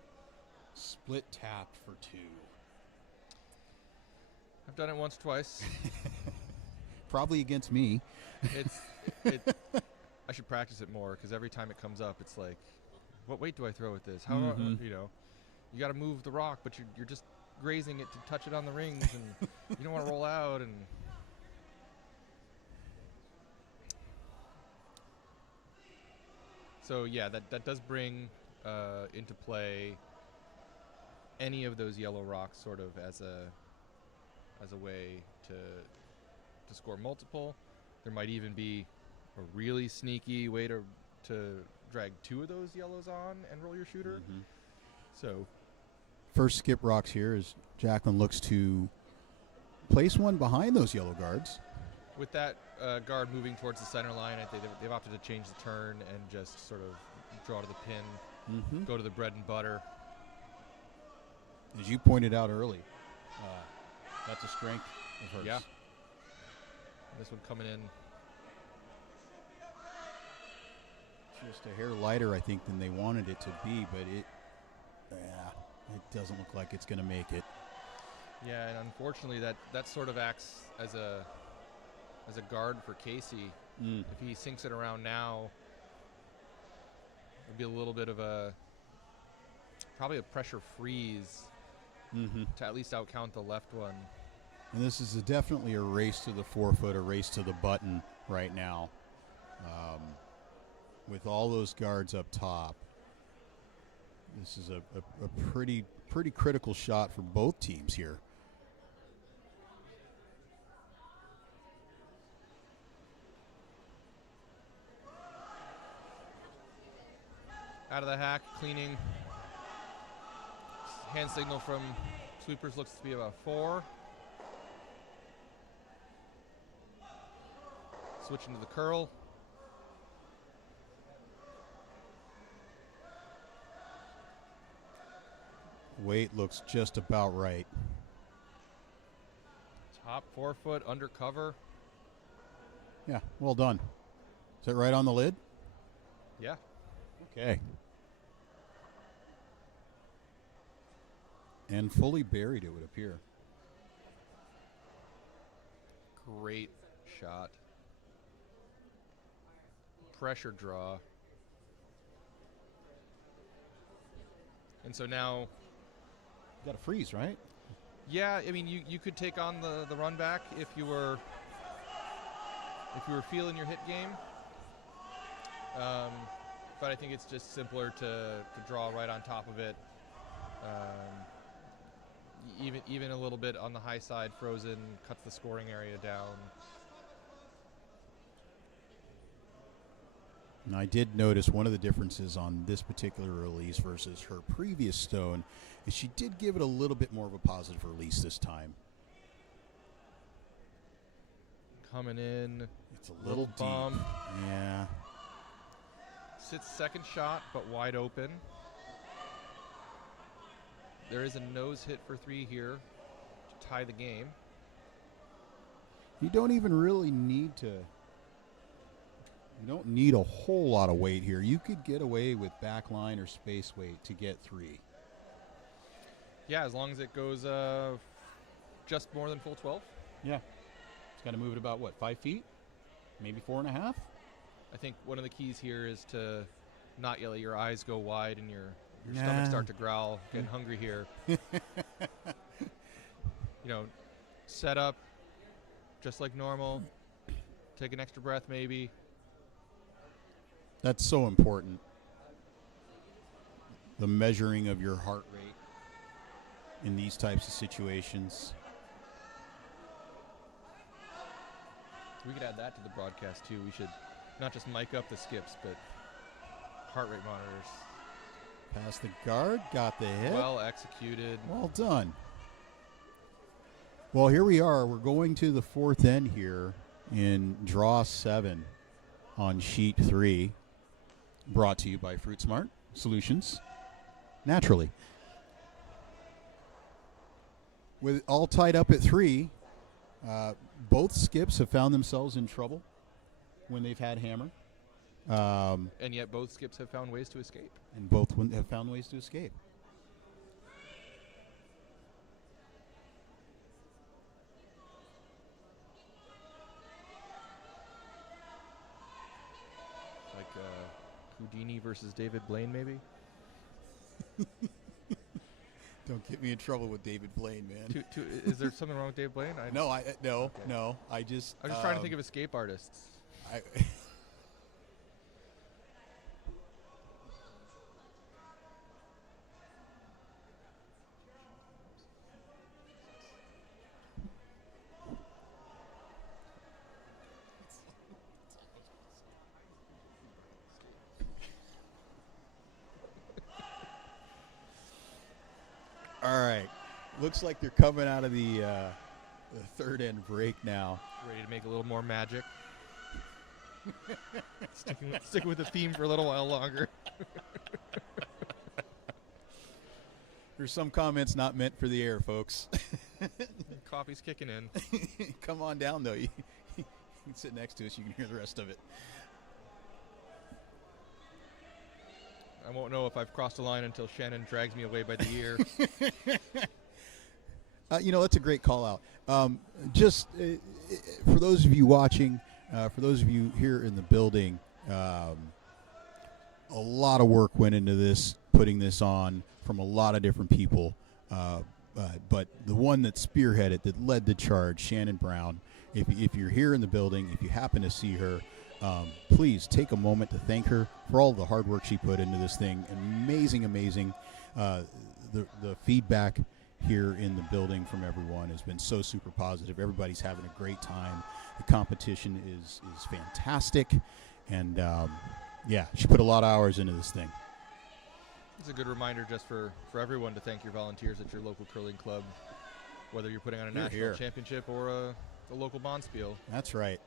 split tapped for two. I've done it once, twice. Probably against me. I should practice it more because every time it comes up, it's like, what weight do I throw at this? How you got to move the rock, but you're just grazing it to touch it on the rings, and you don't want to roll out. And so yeah, that does bring into play any of those yellow rocks sort of as a way to score multiple. There might even be a really sneaky way to drag two of those yellows on and roll your shooter. Mm-hmm. So first skip rocks here as Jacqueline looks to place one behind those yellow guards. with that guard moving towards the center line, I think they've opted to change the turn and just sort of draw to the pin, go to the bread and butter. As you pointed out early, that's a strength of hers. Yeah. This one coming in just a hair lighter, I think, than they wanted it to be, but it doesn't look like it's going to make it. Yeah, and unfortunately that sort of acts as a guard for Casey. If he sinks it around now, it'd be a little bit of probably a pressure freeze to at least outcount the left one. And this is definitely a race to the forefoot, a race to the button right now. With all those guards up top, this is a pretty critical shot for both teams here. Out of the hack, cleaning. Hand signal from sweepers looks to be about 4. Switching to the curl. Weight looks just about right. Top forefoot, undercover. Yeah, well done. Is that right on the lid? Yeah. Okay. And fully buried, it would appear. Great shot. Pressure draw. And so now, Got to freeze, right? yeah, I mean, you could take on the run back if you were feeling your hit game. But I think it's just simpler to draw right on top of it. Even a little bit on the high side, frozen, cuts the scoring area down. And I did notice one of the differences on this particular release versus her previous stone is she did give it a little bit more of a positive release this time. Coming in. It's a little bump. deep. Yeah. Sits second shot, but wide open. There is a nose hit for 3 here to tie the game. You don't even really need to. You don't need a whole lot of weight here. You could get away with back line or space weight to get 3. Yeah, as long as it goes just more than full 12. Yeah. It's got to move it about, 5 feet? Maybe 4.5? I think one of the keys here is to not let your eyes go wide and your stomach start to growl, getting hungry here. Set up just like normal. Take an extra breath maybe. That's so important. The measuring of your heart rate in these types of situations. We could add that to the broadcast too. We should not just mic up the skips, but heart rate monitors. Past the guard, got the hit. Well executed. Well done. Well, here we are. We're going to the fourth end here in draw 7 on sheet 3. Brought to you by Fruit Smart Solutions. Naturally. With all tied up at 3, both skips have found themselves in trouble when they've had hammer. And yet both skips have found ways to escape. And both have found ways to escape. Like Houdini versus David Blaine, maybe? Don't get me in trouble with David Blaine, man. Is there something wrong with David Blaine? No. Okay. I just trying to think of escape artists. All right. Looks like they're coming out of the third end break now. Ready to make a little more magic. Sticking with the theme for a little while longer. There's some comments not meant for the air, folks. Coffee's kicking in. Come on down, though. You can sit next to us. You can hear the rest of it. I won't know if I've crossed a line until Shannon drags me away by the ear. That's a great call out. For those of you watching, for those of you here in the building, a lot of work went into this, putting this on from a lot of different people. But the one that spearheaded, that led the charge, Shannon Brown, if you're here in the building, if you happen to see her, please take a moment to thank her for all the hard work she put into this thing. Amazing. The feedback here in the building from everyone has been so super positive. Everybody's having a great time. The competition is fantastic. And, she put a lot of hours into this thing. It's a good reminder just for everyone to thank your volunteers at your local curling club, whether you're putting on a national championship or a local bonspiel. That's right.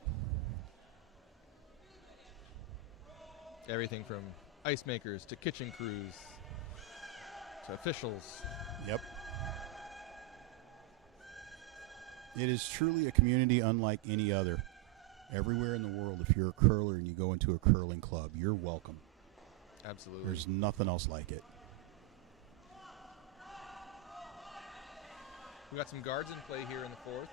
Everything from ice makers to kitchen crews to officials. Yep. It is truly a community unlike any other. Everywhere in the world, if you're a curler and you go into a curling club, you're welcome. Absolutely. There's nothing else like it. We got some guards in play here in the fourth.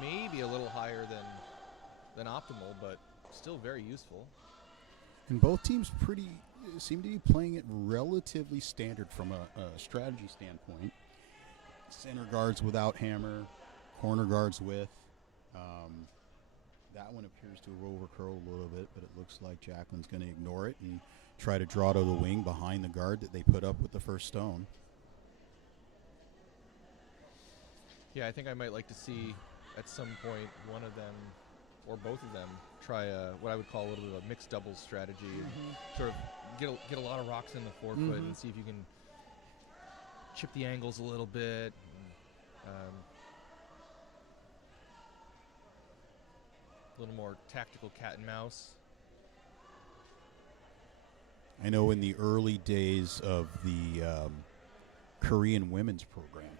Maybe a little higher than optimal, but still very useful. And both teams seem to be playing it relatively standard from a strategy standpoint. Center guards without hammer, corner guards with. That one appears to have overcurled a little bit, but it looks like Jacqueline's going to ignore it and try to draw to the wing behind the guard that they put up with the first stone. Yeah, I think I might like to see at some point one of them or both of them try what I would call a little bit of a mixed doubles strategy. Mm-hmm. Sort of get a lot of rocks in the forefoot and see if you can chip the angles a little bit. A little more tactical cat and mouse. I know in the early days of the Korean women's program,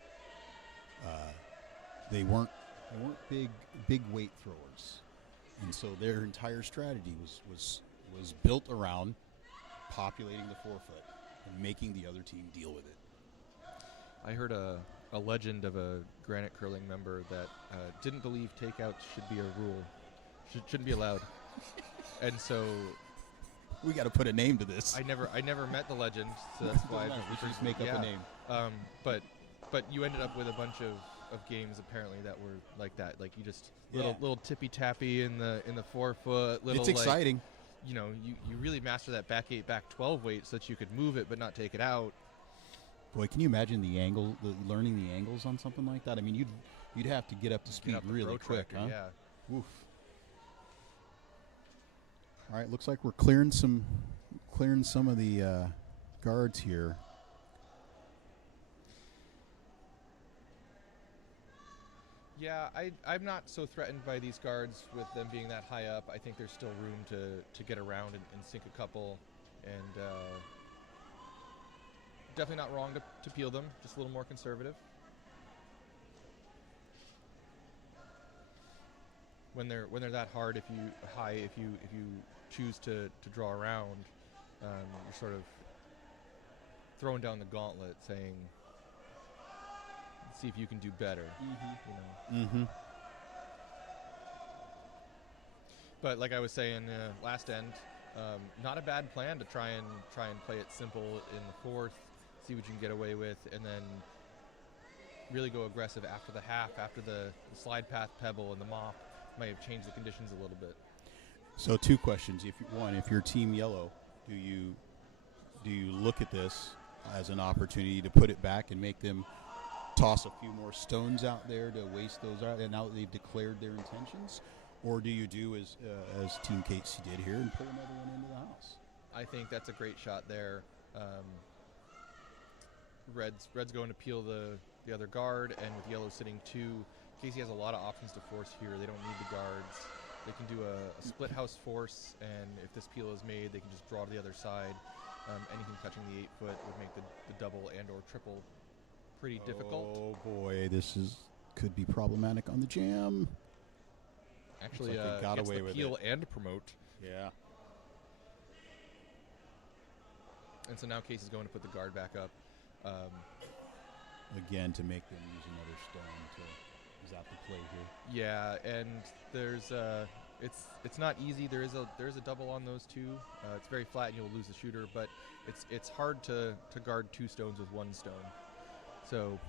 they weren't big weight throwers, and so their entire strategy was built around populating the 4 foot and making the other team deal with it. I heard a legend of a granite curling member that didn't believe takeouts should be a rule, shouldn't be allowed, and so We got to put a name to this. I never met the legend, so that's why we just make up a name. But you ended up with a bunch of games apparently that were like that. Like you just Yeah. little tippy tappy in the 4 foot. Little, It's exciting. You really master that back 8, back 12 weight so that you could move it but not take it out. Boy, can you imagine the angle, learning the angles on something like that? I mean, you'd have to get up to speed Get out the really quick, protractor, huh? Yeah. Oof. All right, looks like we're clearing some of the guards here. Yeah, I'm not so threatened by these guards with them being that high up. I think there's still room to get around and sink a couple, and definitely not wrong to peel them. Just a little more conservative. When they're that hard, if you choose to draw around, you're sort of throwing down the gauntlet, saying, "See if you can do better." Mm-hmm. But like I was saying last end, not a bad plan to try and play it simple in the fourth, see what you can get away with, and then really go aggressive after the half, after the slide path pebble and the mop might have changed the conditions a little bit. So 2 questions. If you're Team Yellow, do you look at this as an opportunity to put it back and make them toss a few more stones out there to waste those out, and now that they've declared their intentions, or do you do as Team Casey did here and put another one into the house? I think that's a great shot there. Red's going to peel the other guard, and with Yellow sitting 2, Casey has a lot of options to force here. They don't need the guards. They can do a split house force, and if this peel is made, they can just draw to the other side. Anything touching the 8 foot would make the double and or triple pretty difficult. Oh boy, this could be problematic on the jam. Actually, like they got gets away the with peel and promote. Yeah. And so now Casey's going to put the guard back up. Again, to make them use another stone to. Is that the play here? Yeah, and there's it's not easy. There is a double on those 2. It's very flat, and you'll lose the shooter. But it's hard to guard 2 stones with 1 stone. So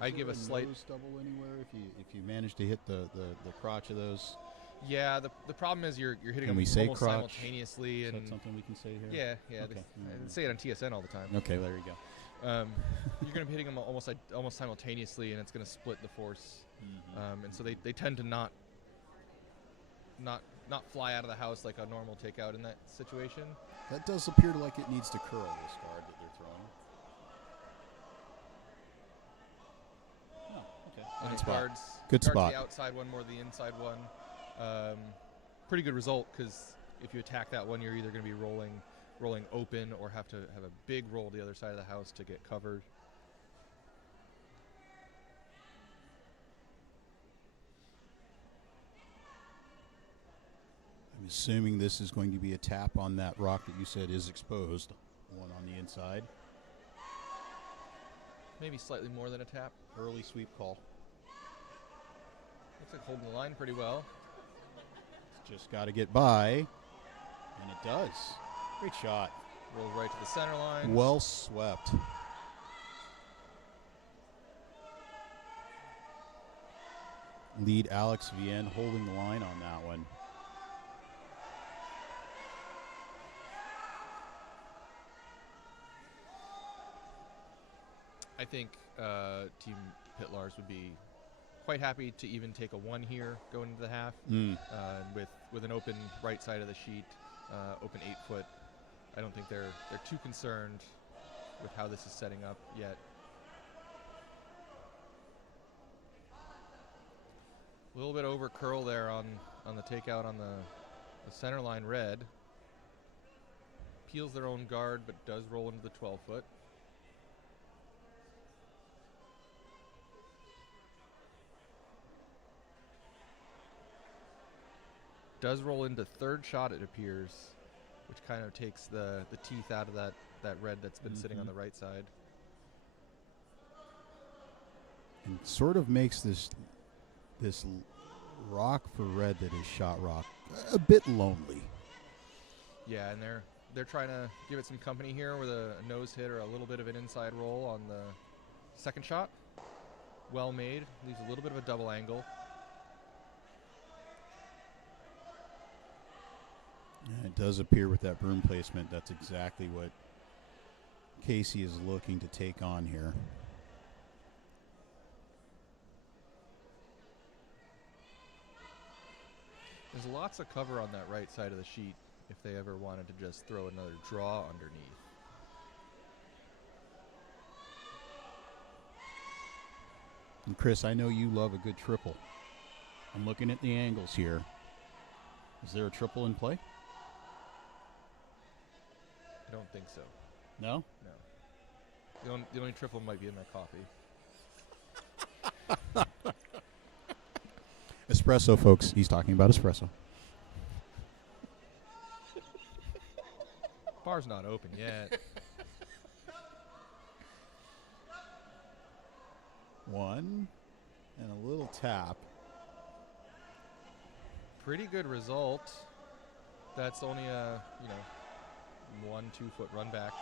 I give a slight nose double anywhere if you manage to hit the crotch of those. Yeah, the problem is you're hitting Can them we say almost crotch? Simultaneously, Is and that something we can say here? yeah, Okay. they say it on TSN all the time. Okay, there you go. You're going to be hitting them almost simultaneously, and it's going to split the force. And so they tend to not fly out of the house like a normal takeout in that situation. That does appear like it needs to curl, this guard that they're throwing. Oh, okay. And Good it spot. guards Good spot. the outside one more than the inside one. Pretty good result, because if you attack that one, you're either going to be rolling open or have to have a big roll to the other side of the house to get covered. I'm assuming this is going to be a tap on that rock that you said is exposed. One on the inside. Maybe slightly more than a tap. Early sweep call. Looks like holding the line pretty well. Just got to get by. And it does. Great shot. Rolls right to the center line. Well swept. Lead Alex Vienne holding the line on that one. I think Team Pytlarz would be quite happy to even take a 1 here going into the half. With an open right side of the sheet, open 8 foot. I don't think they're too concerned with how this is setting up yet. A little bit over curl there on the takeout on the center line. Red peels their own guard, but does roll into the 12 foot. Does roll into third shot, it appears, which kind of takes the teeth out of that red that's been sitting on the right side. And sort of makes this rock for red that is shot rock a bit lonely. Yeah, and they're trying to give it some company here with a nose hit or a little bit of an inside roll on the second shot. Well made, leaves a little bit of a double angle. And it does appear with that broom placement, that's exactly what Casey is looking to take on here. There's lots of cover on that right side of the sheet if they ever wanted to just throw another draw underneath. And Chris, I know you love a good triple. I'm looking at the angles here. Is there a triple in play? I don't think so. No? No. The only triple might be in my coffee. Espresso, folks. He's talking about espresso. Bar's not open yet. One and a little tap. Pretty good result. That's only a 1-2 foot run back.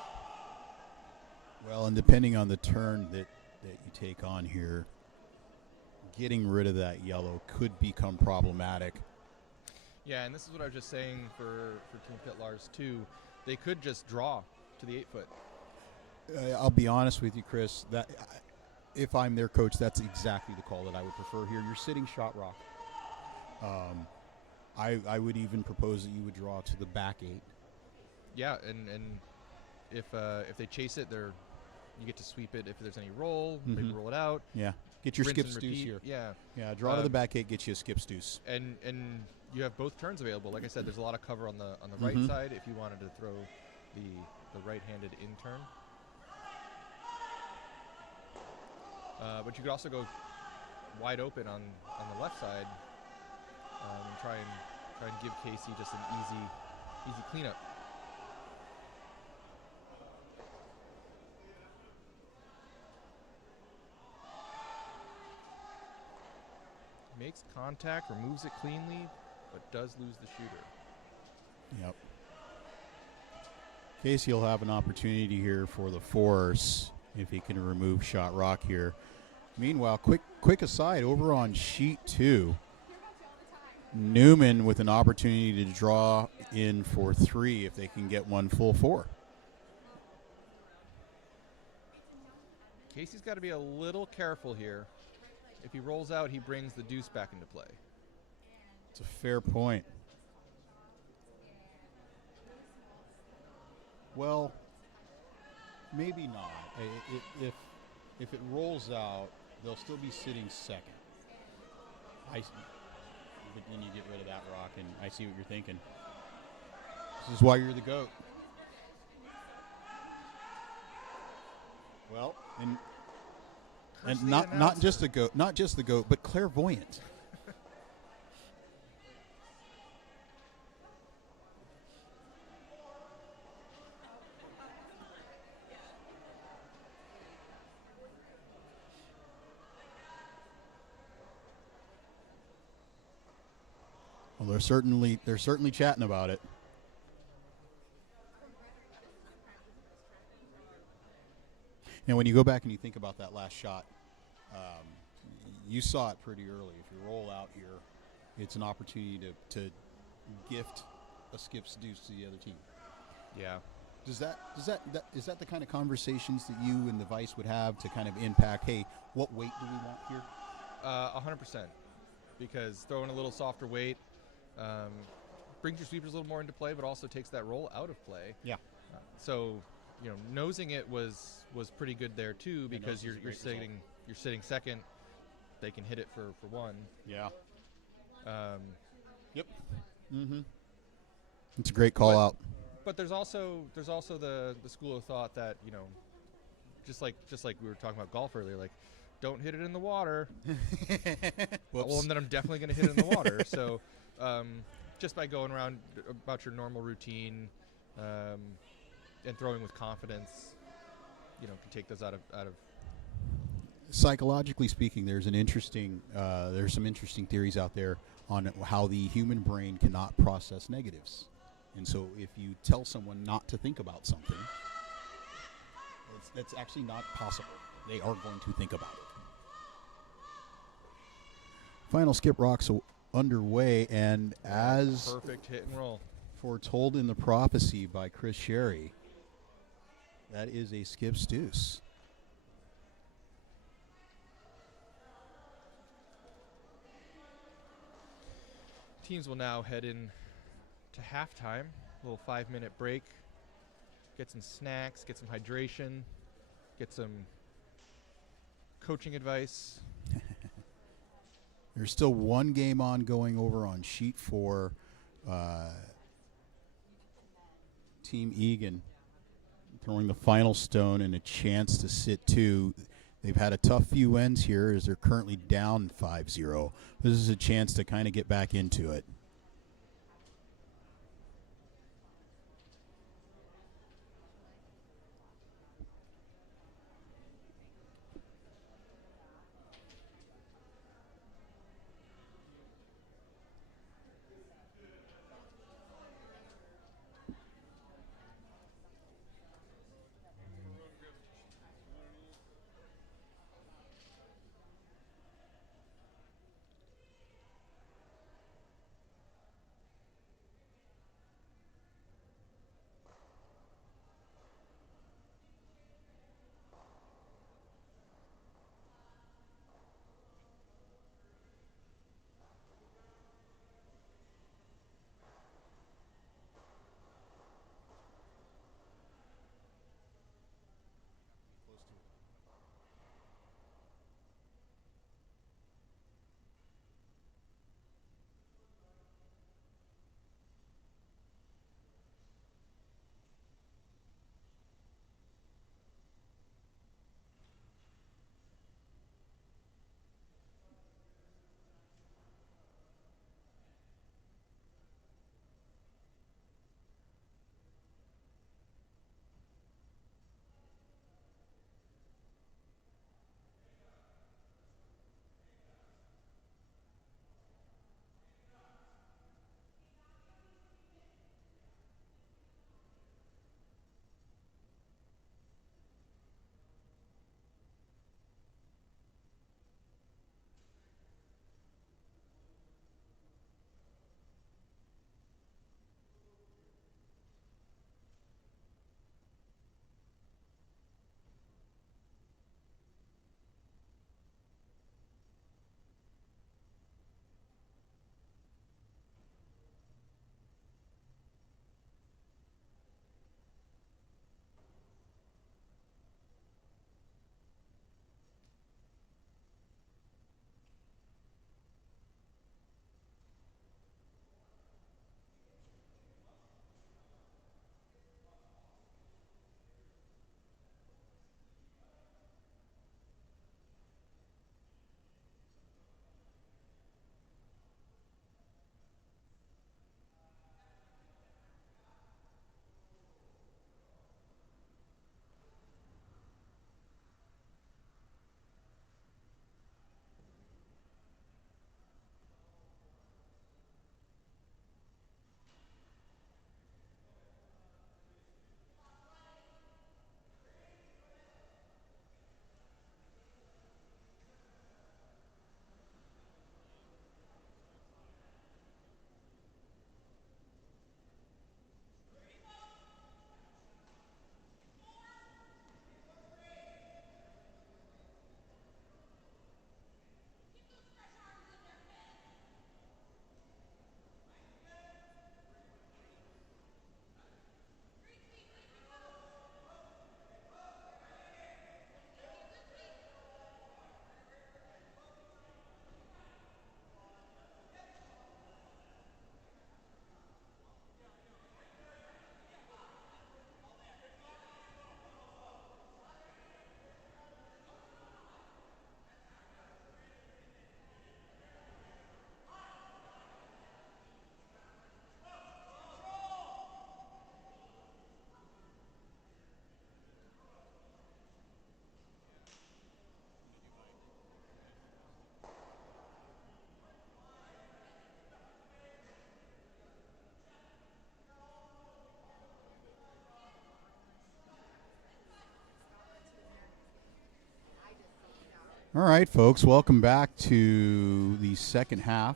Well, and depending on the turn that you take on here, getting rid of that yellow could become problematic. Yeah, and this is what I was just saying for Team Pytlarz too. They could just draw to the 8 foot. I'll be honest with you, Chris. That if I'm their coach, that's exactly the call that I would prefer here. You're sitting shot rock. I would even propose that you would draw to the back 8. Yeah, and if they chase it, you get to sweep it if there's any roll. Maybe roll it out. Yeah, get your rinse skip and deuce repeat. here. Yeah, Draw to the back 8, get you a skip deuce. And you have both turns available. Like I said, there's a lot of cover on the right side if you wanted to throw the right-handed in turn. But you could also go wide open on the left side and try and give Casey just an easy cleanup. Makes contact, removes it cleanly, but does lose the shooter. Yep. Casey will have an opportunity here for the force if he can remove shot rock here. Meanwhile, quick aside, over on sheet 2, Newman with an opportunity to draw in for 3 if they can get one full 4. Casey's got to be a little careful here. If he rolls out, he brings the deuce back into play. It's a fair point. Well, maybe not. If it rolls out, they'll still be sitting second. But then you get rid of that rock, and I see what you're thinking. This is why you're the GOAT. Well, and not just the GOAT, but clairvoyant. Well, they're certainly chatting about it. Now, when you go back and you think about that last shot, you saw it pretty early. If you roll out here, it's an opportunity to gift a skip's deuce to the other team. Yeah. Is that the kind of conversations that you and the vice would have to kind of impact? Hey, what weight do we want here? 100%, because throwing a little softer weight brings your sweepers a little more into play, but also takes that roll out of play. Yeah. So, nosing it was pretty good there too, because you're sitting second. They can hit it for 1. Yeah. Yep. Mm-hmm. It's a great call out. But there's also the school of thought that just like we were talking about golf earlier, like don't hit it in the water. Well, and then I'm definitely going to hit it in the water. So just by going around about your normal routine, and throwing with confidence, can take those out of Psychologically speaking, there's some interesting theories out there on how the human brain cannot process negatives. And so if you tell someone not to think about something, that's actually not possible. They are going to think about it. Final skip rocks underway, and as perfect hit and roll foretold in the prophecy by Chris Sherry, that is a skip deuce. Teams will now head in to halftime. A little 5-minute break. Get some snacks, get some hydration, get some coaching advice. There's still one game ongoing over on sheet 4. Team Egan throwing the final stone and a chance to sit 2. They've had a tough few ends here as they're currently down 5-0. This is a chance to kind of get back into it. All right, folks, welcome back to the second half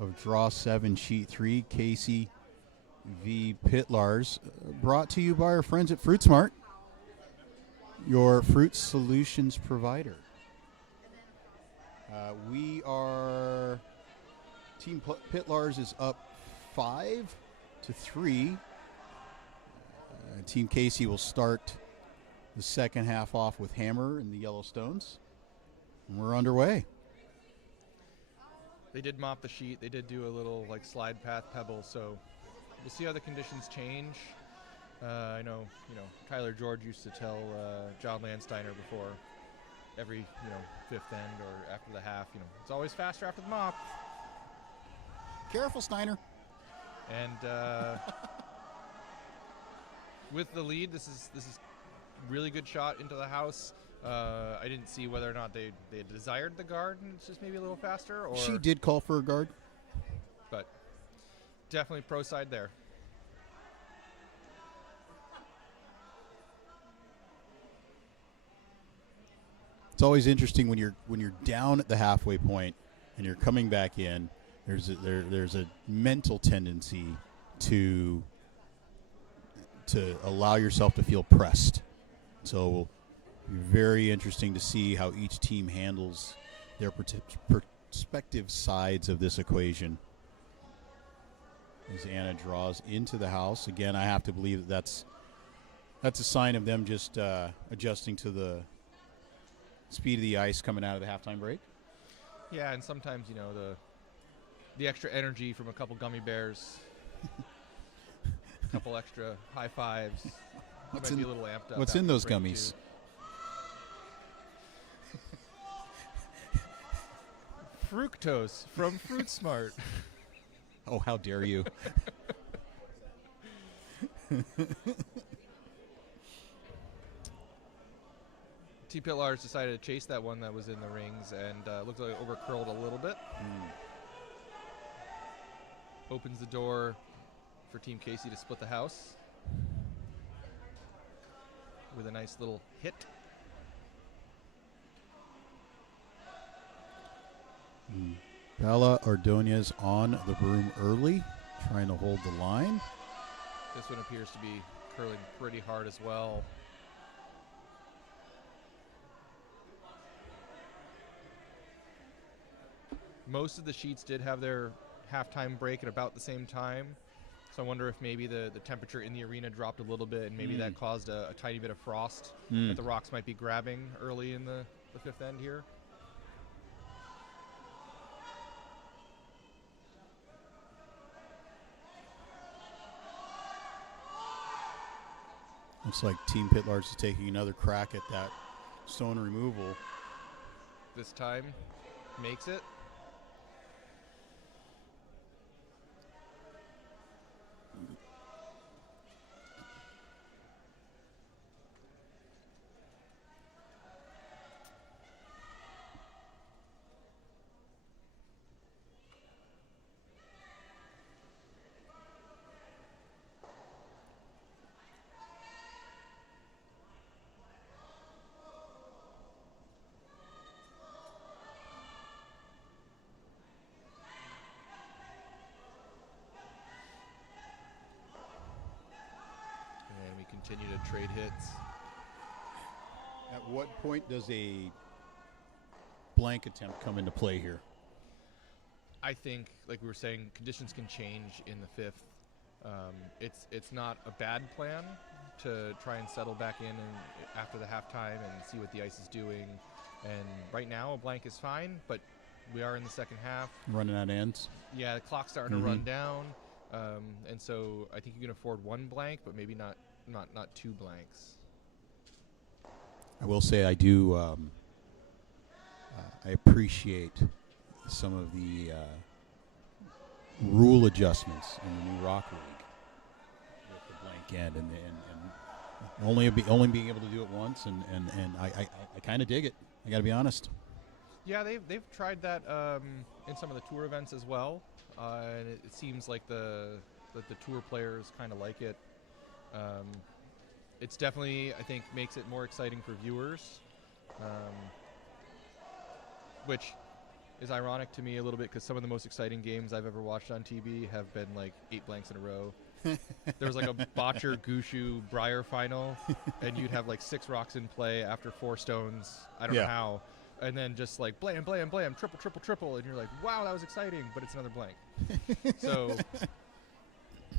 of Draw 7, Sheet 3, Casey v. Pytlarz, brought to you by our friends at Fruit Smart, your fruit solutions provider. We are, Team Pytlarz is up 5-3. Team Casey will start the second half off with Hammer and the Yellowstones. And we're underway. They did mop the sheet. They did do a little like slide path pebble, so we'll see how the conditions change. I know, Tyler George used to tell John Landsteiner before every, fifth end or after the half, it's always faster after the mop. Careful, Steiner. And with the lead, this is really good shot into the house. I didn't see whether or not they desired the guard and it's just maybe a little faster. Or She did call for a guard. But definitely pro side there. It's always interesting when you're down at the halfway point and you're coming back in. There's a mental tendency to allow yourself to feel pressed. So it'll be very interesting to see how each team handles their respective sides of this equation. As Anna draws into the house again, I have to believe that's a sign of them just adjusting to the speed of the ice coming out of the halftime break. Yeah, and sometimes the extra energy from a couple gummy bears, a couple extra high fives. Might be a little amped up. What's in those gummies? Fructose from Fruit Smart. Oh, how dare you! T. Pytlarz decided to chase that one that was in the rings and looked like it overcurled a little bit. Opens the door for Team Casey to split the house with a nice little hit. Bella Ordonez on the broom early, trying to hold the line. This one appears to be curling pretty hard as well. Most of the sheets did have their halftime break at about the same time. So I wonder if maybe the temperature in the arena dropped a little bit and maybe that caused a tiny bit of frost that the Rocks might be grabbing early in the fifth end here. Looks like Team Pytlarz is taking another crack at that stone removal. This time makes it. Continue to trade hits. At what point does a blank attempt come into play here? I think, like we were saying, conditions can change in the fifth. It's not a bad plan to try and settle back in and after the halftime and see what the ice is doing. And right now, a blank is fine, but we are in the second half. Running out ends. Yeah, the clock's starting to run down, and so I think you can afford one blank, but maybe not two blanks. I will say I do. I appreciate some of the rule adjustments in the new Rock League with the blank end and only being able to do it once, and I kind of dig it. I got to be honest. Yeah, they've tried that in some of the tour events as well, and it seems like the tour players kind of like it. It's definitely, I think, makes it more exciting for viewers. which is ironic to me a little bit because some of the most exciting games I've ever watched on TV have been like 8 blanks in a row. There was like a Botcher Gushu Briar final, and you'd have like 6 rocks in play after 4 stones. I don't know how. And then just like blam, blam, blam, triple, triple, triple. And you're like, wow, that was exciting, but it's another blank. So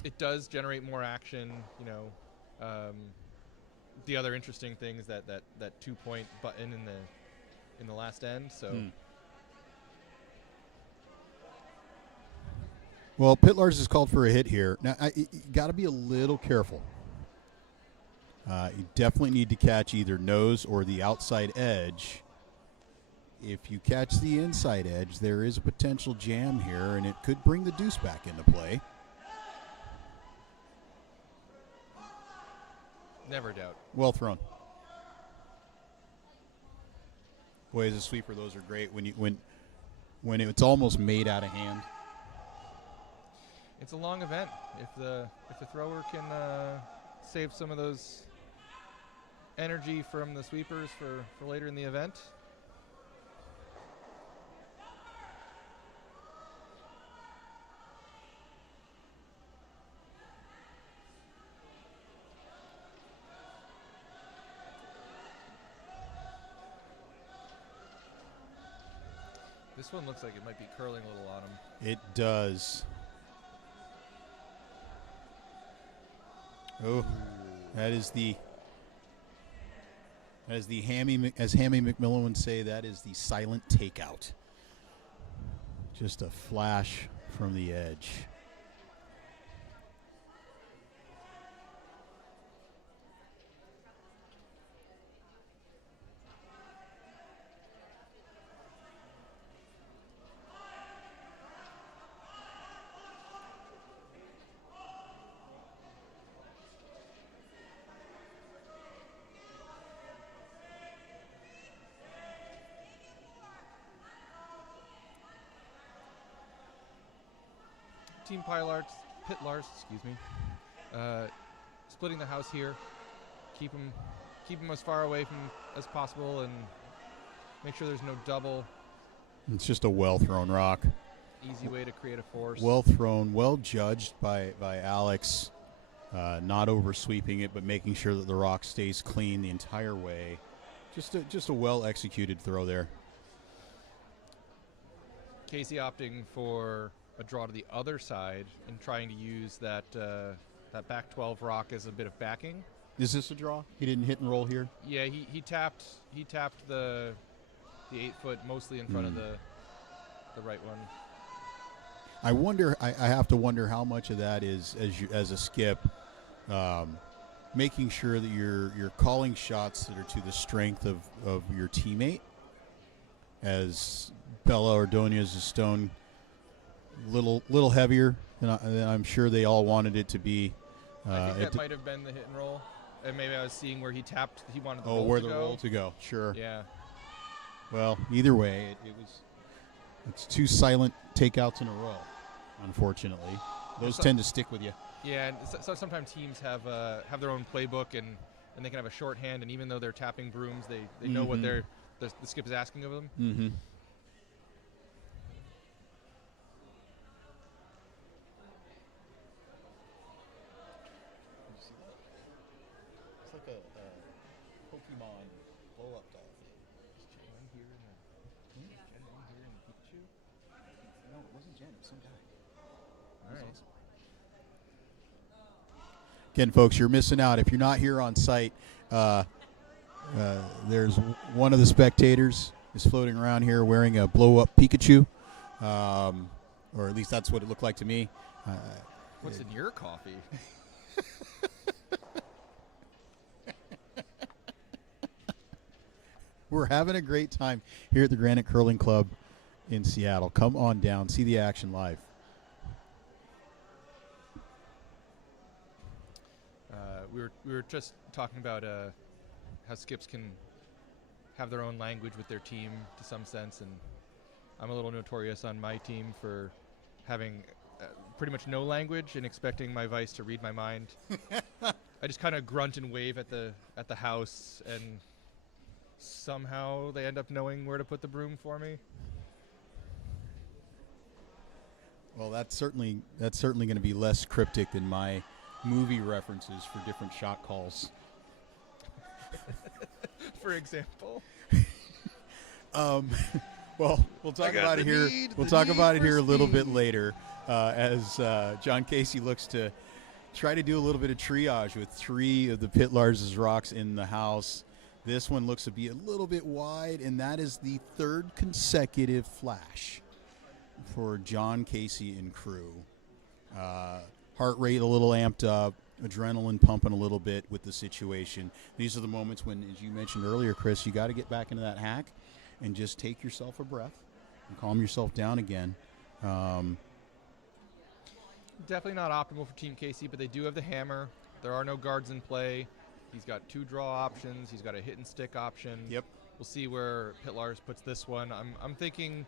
it does generate more action, you know. The other interesting thing is that 2-point button in the last end. So. Well, Pytlarz is called for a hit here. Now, you got to be a little careful. You definitely need to catch either nose or the outside edge. If you catch the inside edge, there is a potential jam here, and it could bring the deuce back into play. Never doubt. Well thrown. Boy, as a sweeper, those are great when it's almost made out of hand. It's a long event. If the thrower can save some of those energy from the sweepers for later in the event. This one looks like it might be curling a little on him. It does. Oh, that is the Hammy, as Hammy McMillan would say, that is the silent takeout. Just a flash from the edge. Team Pytlarz, excuse me, splitting the house here. Keep them as far away from as possible, and make sure there's no double. It's just a well thrown rock. Easy way to create a force. Well thrown, well judged by Alex. Not over sweeping it, but making sure that the rock stays clean the entire way. Just a well executed throw there. Casey opting for a draw to the other side and trying to use that back 12 rock as a bit of backing. Is this a draw? He didn't hit and roll here? Yeah, he tapped the 8-foot mostly in front of the right one. I wonder. I have to wonder how much of that is as a skip, making sure that you're calling shots that are to the strength of your teammate. As Bella Ordonez's stone, little heavier than I'm sure they all wanted it to be. I think that might have been the hit and roll, and maybe I was seeing where he tapped. He wanted the roll where to the go. roll to go. Sure. Yeah. Well, either way, it's 2 silent takeouts in a row. Unfortunately, those tend to stick with you. Yeah, and so sometimes teams have their own playbook, and they can have a shorthand, and even though they're tapping brooms, they know what the skip is asking of them. Mm-hmm. It's like a Pokemon blow-up doll. Is Jen here in the Pikachu? No, it wasn't Jen. It was some guy. All right. Awesome. Again, folks, you're missing out. If you're not here on site, there's one of the spectators is floating around here wearing a blow-up Pikachu, or at least that's what it looked like to me. What's in your coffee? We're having a great time here at the Granite Curling Club in Seattle. Come on down, see the action live. We were just talking about how skips can have their own language with their team to some sense, and I'm a little notorious on my team for having pretty much no language and expecting my vice to read my mind. I just kind of grunt and wave at the house and somehow they end up knowing where to put the broom for me. Well, that's certainly going to be less cryptic than my movie references for different shot calls. For example. Well, we'll talk about it here. We'll talk about it here a little bit later, as John Casey looks to try to do a little bit of triage with 3 of the Pytlarz rocks in the house. This one looks to be a little bit wide, and that is the 3rd consecutive flash for John Casey and crew. Heart rate a little amped up, adrenaline pumping a little bit with the situation. These are the moments when, as you mentioned earlier, Chris, you got to get back into that hack and just take yourself a breath and calm yourself down again. Definitely not optimal for Team Casey, but they do have the hammer. There are no guards in play. He's got 2 draw options. He's got a hit and stick option. Yep. We'll see where Pytlarz puts this one. I'm thinking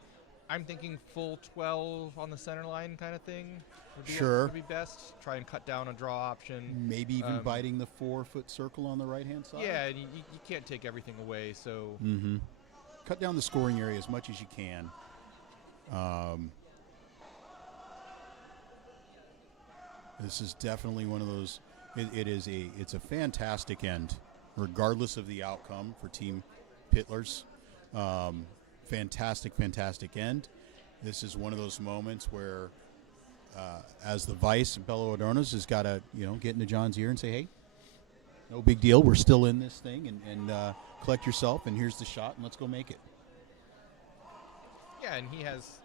full 12 on the center line kind of thing. Would be best. Try and cut down a draw option. Maybe even biting the 4-foot circle on the right-hand side. Yeah, and you can't take everything away, so... Mm-hmm. Cut down the scoring area as much as you can. This is definitely one of those. It's a fantastic end, regardless of the outcome for Team Pytlarz. Fantastic end. This is one of those moments where, as the vice, Bello Adornos has got to get into John's ear and say, "Hey, no big deal. We're still in this thing, and collect yourself. And here's the shot, and let's go make it." Yeah, and he has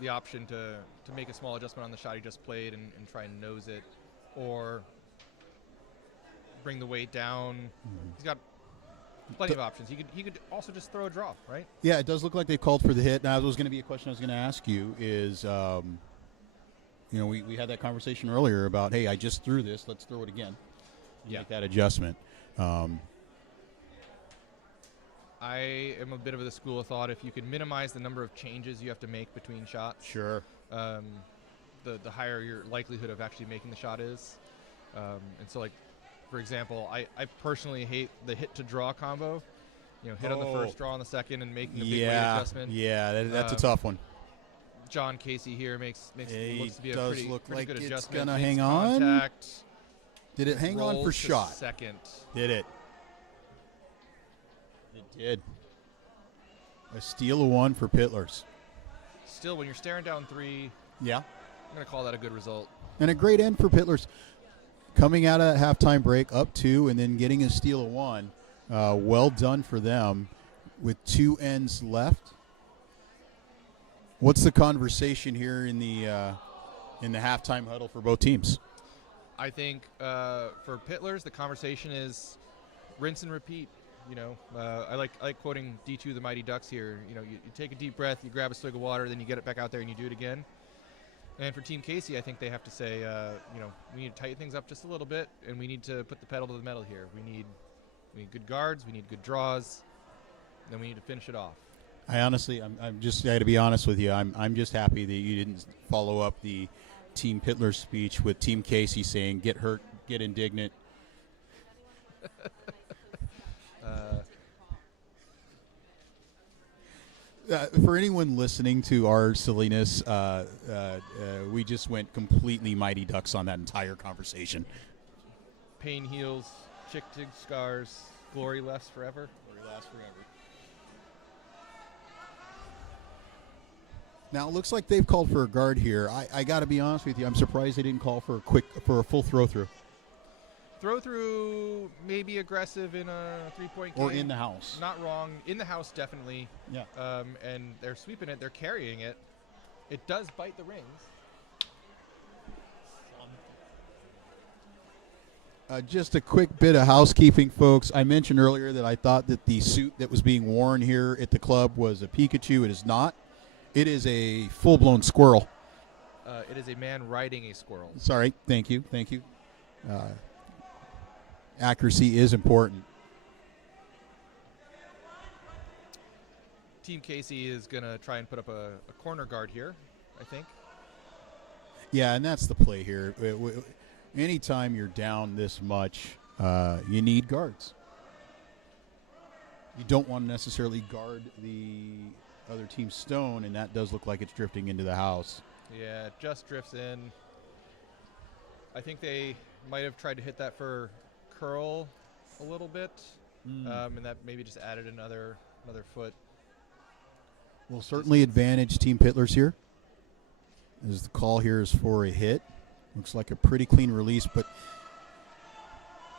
the option to make a small adjustment on the shot he just played and try and nose it, or bring the weight down. Mm-hmm. He's got plenty of options. He could also just throw a draw, right? Yeah, it does look like they called for the hit. Now, that was going to be a question I was going to ask you is, we had that conversation earlier about, hey, I just threw this. Let's throw it again. Make that adjustment. I am a bit of the school of thought, if you can minimize the number of changes you have to make between shots, sure, the higher your likelihood of actually making the shot is. And so, like, for example, I personally hate the hit to draw combo. Hit on the first draw on the second and making a big weight adjustment. Yeah, that's a tough one. John Casey here makes looks to be a pretty like good it's adjustment. Gonna hang on. Did it hang on for shot? Second. Did it? It did. A steal of 1 for Pytlarz. Still, when you're staring down 3, I'm going to call that a good result. And a great end for Pytlarz. Coming out of that halftime break, up 2, and then getting a steal of 1. Well done for them with 2 ends left. What's the conversation here in the halftime huddle for both teams? I think for Pytlarz, the conversation is rinse and repeat. I like quoting D2 the Mighty Ducks here. You take a deep breath, you grab a swig of water, then you get it back out there and you do it again. And for Team Casey, I think they have to say, we need to tighten things up just a little bit, and we need to put the pedal to the metal here. We need good guards, we need good draws, and then we need to finish it off. I'm just got to be honest with you. I'm just happy that you didn't follow up the Team Pytlarz speech with Team Casey saying, "Get hurt, get indignant." For anyone listening to our silliness, we just went completely Mighty Ducks on that entire conversation. Pain heals, chick to scars, glory lasts forever. Glory lasts forever. Now it looks like they've called for a guard here. I got to be honest with you. I'm surprised they didn't call for a full throw through. Throw through, maybe aggressive in a 3-point game. Or in the house. Not wrong. In the house, definitely. Yeah. And they're sweeping it. They're carrying it. It does bite the rings. Just a quick bit of housekeeping, folks. I mentioned earlier that I thought that the suit that was being worn here at the club was a Pikachu. It is not. It is a full-blown squirrel. It is a man riding a squirrel. Sorry. Thank you. Accuracy is important. Team Casey is going to try and put up a corner guard here, I think. Yeah, and that's the play here. Anytime you're down this much, you need guards. You don't want to necessarily guard the other team's stone, and that does look like it's drifting into the house. Yeah, it just drifts in. I think they might have tried to hit that for curl a little bit, and that maybe just added another foot. Will certainly advantage Team Pytlarz here, as the call here is for a hit. Looks like a pretty clean release, but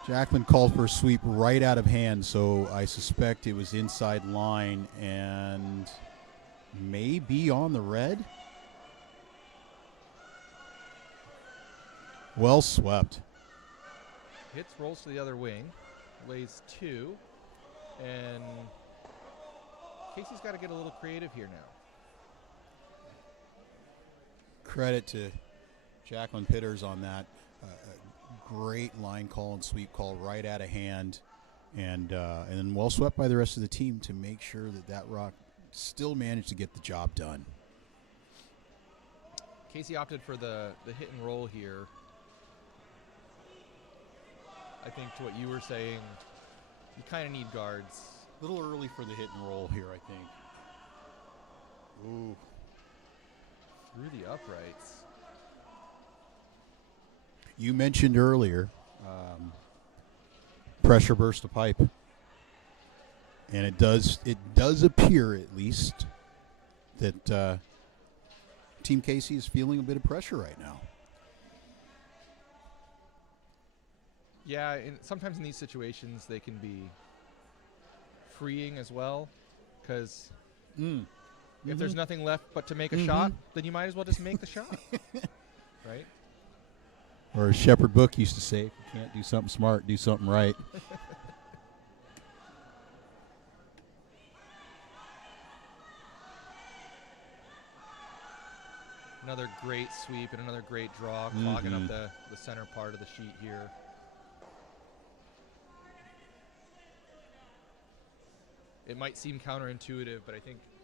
Jacqueline called for a sweep right out of hand, so I suspect it was inside line and may be on the red. Well swept. Hits, rolls to the other wing, lays 2, and Casey's got to get a little creative here now. Credit to Jacqueline Pytlarz on that. Great line call and sweep call right out of hand, and then well swept by the rest of the team to make sure that rock still managed to get the job done. Casey opted for the hit and roll here. I think to what you were saying, you kind of need guards. A little early for the hit and roll here, I think. Ooh. Through the uprights. You mentioned earlier pressure burst a pipe, and it does appear at least that Team Casey is feeling a bit of pressure right now. Yeah, and sometimes in these situations they can be freeing as well, because if there's nothing left but to make a shot, then you might as well just make the shot, right? Or as Shepherd Book used to say, if you can't do something smart, do something right. Another great sweep and another great draw, clogging up the center part of the sheet here. It might seem counterintuitive, but I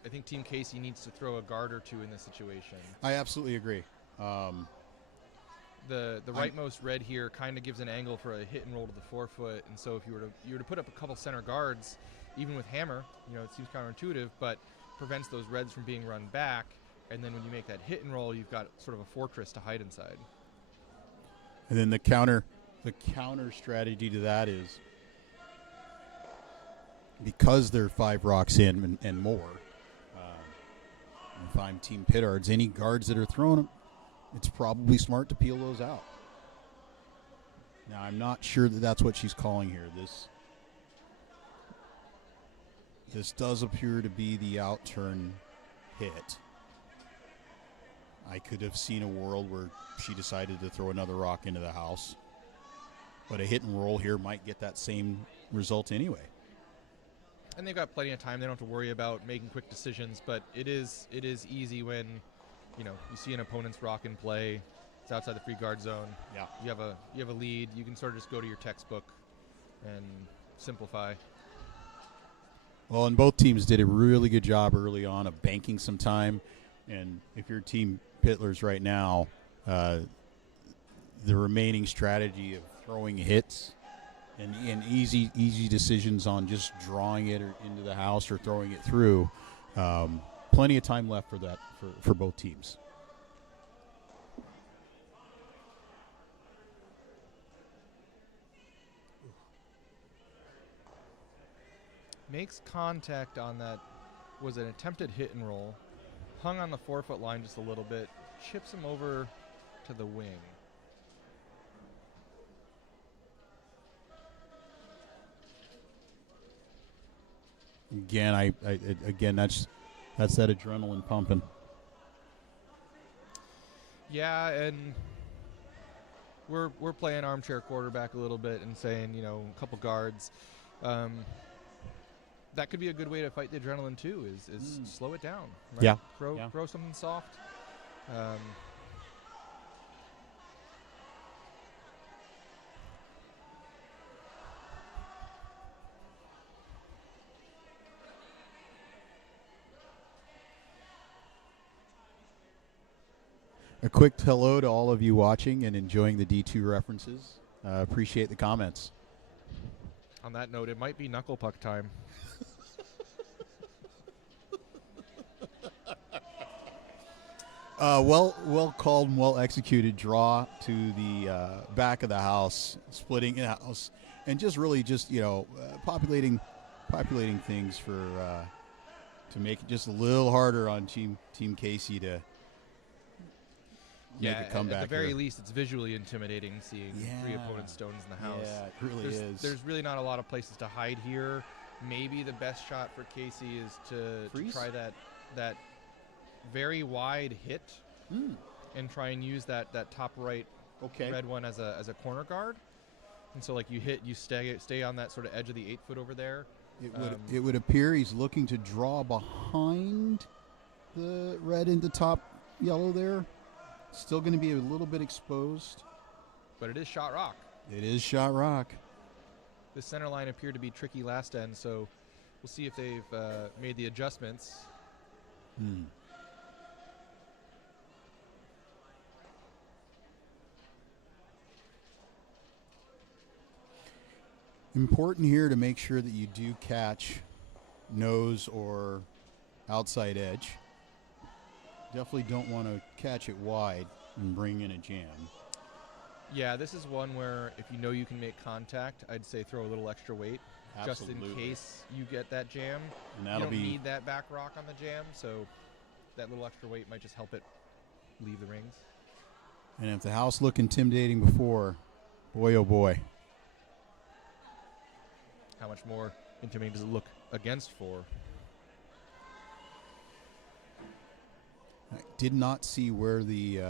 think Team Casey needs to throw a guard or two in this situation. I absolutely agree. The rightmost red here kind of gives an angle for a hit and roll to the forefoot, and so if you were to put up a couple center guards, even with hammer, it seems counterintuitive, but prevents those reds from being run back. And then when you make that hit and roll, you've got sort of a fortress to hide inside. And then the counter strategy to that is, because they're 5 rocks in and more, if I'm Team Pytlarz, any guards that are thrown, it's probably smart to peel those out. Now, I'm not sure that that's what she's calling here. This does appear to be the outturn hit. I could have seen a world where she decided to throw another rock into the house, but a hit and roll here might get that same result anyway. And they've got plenty of time. They don't have to worry about making quick decisions, but it is easy when you see an opponent's rock in play. It's outside the free guard zone. Yeah. You have a lead. You can sort of just go to your textbook and simplify. Well, and both teams did a really good job early on of banking some time. And if you're Team Pytlarz right now, the remaining strategy of throwing hits and easy decisions on just drawing it into the house or throwing it through, plenty of time left for that for both teams. Makes contact on that, was an attempted hit and roll. Hung on the 4-foot line just a little bit, chips him over to the wing. Again, again that's that adrenaline pumping. Yeah, and we're playing armchair quarterback a little bit and saying, a couple guards. That could be a good way to fight the adrenaline too. Is slow it down. Right? Yeah. Throw something soft. A quick hello to all of you watching and enjoying the D2 references. Appreciate the comments. On that note, it might be knuckle puck time. Well called and well executed draw to the back of the house, splitting the house, and just really populating things for to make it just a little harder on Team Casey to make a comeback. At the very here. least, it's visually intimidating seeing three opponents' stones in the house. Yeah, it really is. There's really not a lot of places to hide here. Maybe the best shot for Casey is to try that very wide hit and try and use that top right red one as a corner guard. And so like you stay on that sort of edge of the 8 foot over there. It would appear he's looking to draw behind the red into top yellow there. Still going to be a little bit exposed. But it is shot rock. It is shot rock. The center line appeared to be tricky last end, so we'll see if they've made the adjustments. Important here to make sure that you do catch nose or outside edge. Definitely don't want to catch it wide and bring in a jam. Yeah, this is one where if you know you can make contact, I'd say throw a little extra weight. Absolutely. Just in case you get that jam. And you don't need that back rock on the jam, so that little extra weight might just help it leave the rings. And if the house looked intimidating before, boy oh boy. How much more intimidating does it look against 4? I did not see where the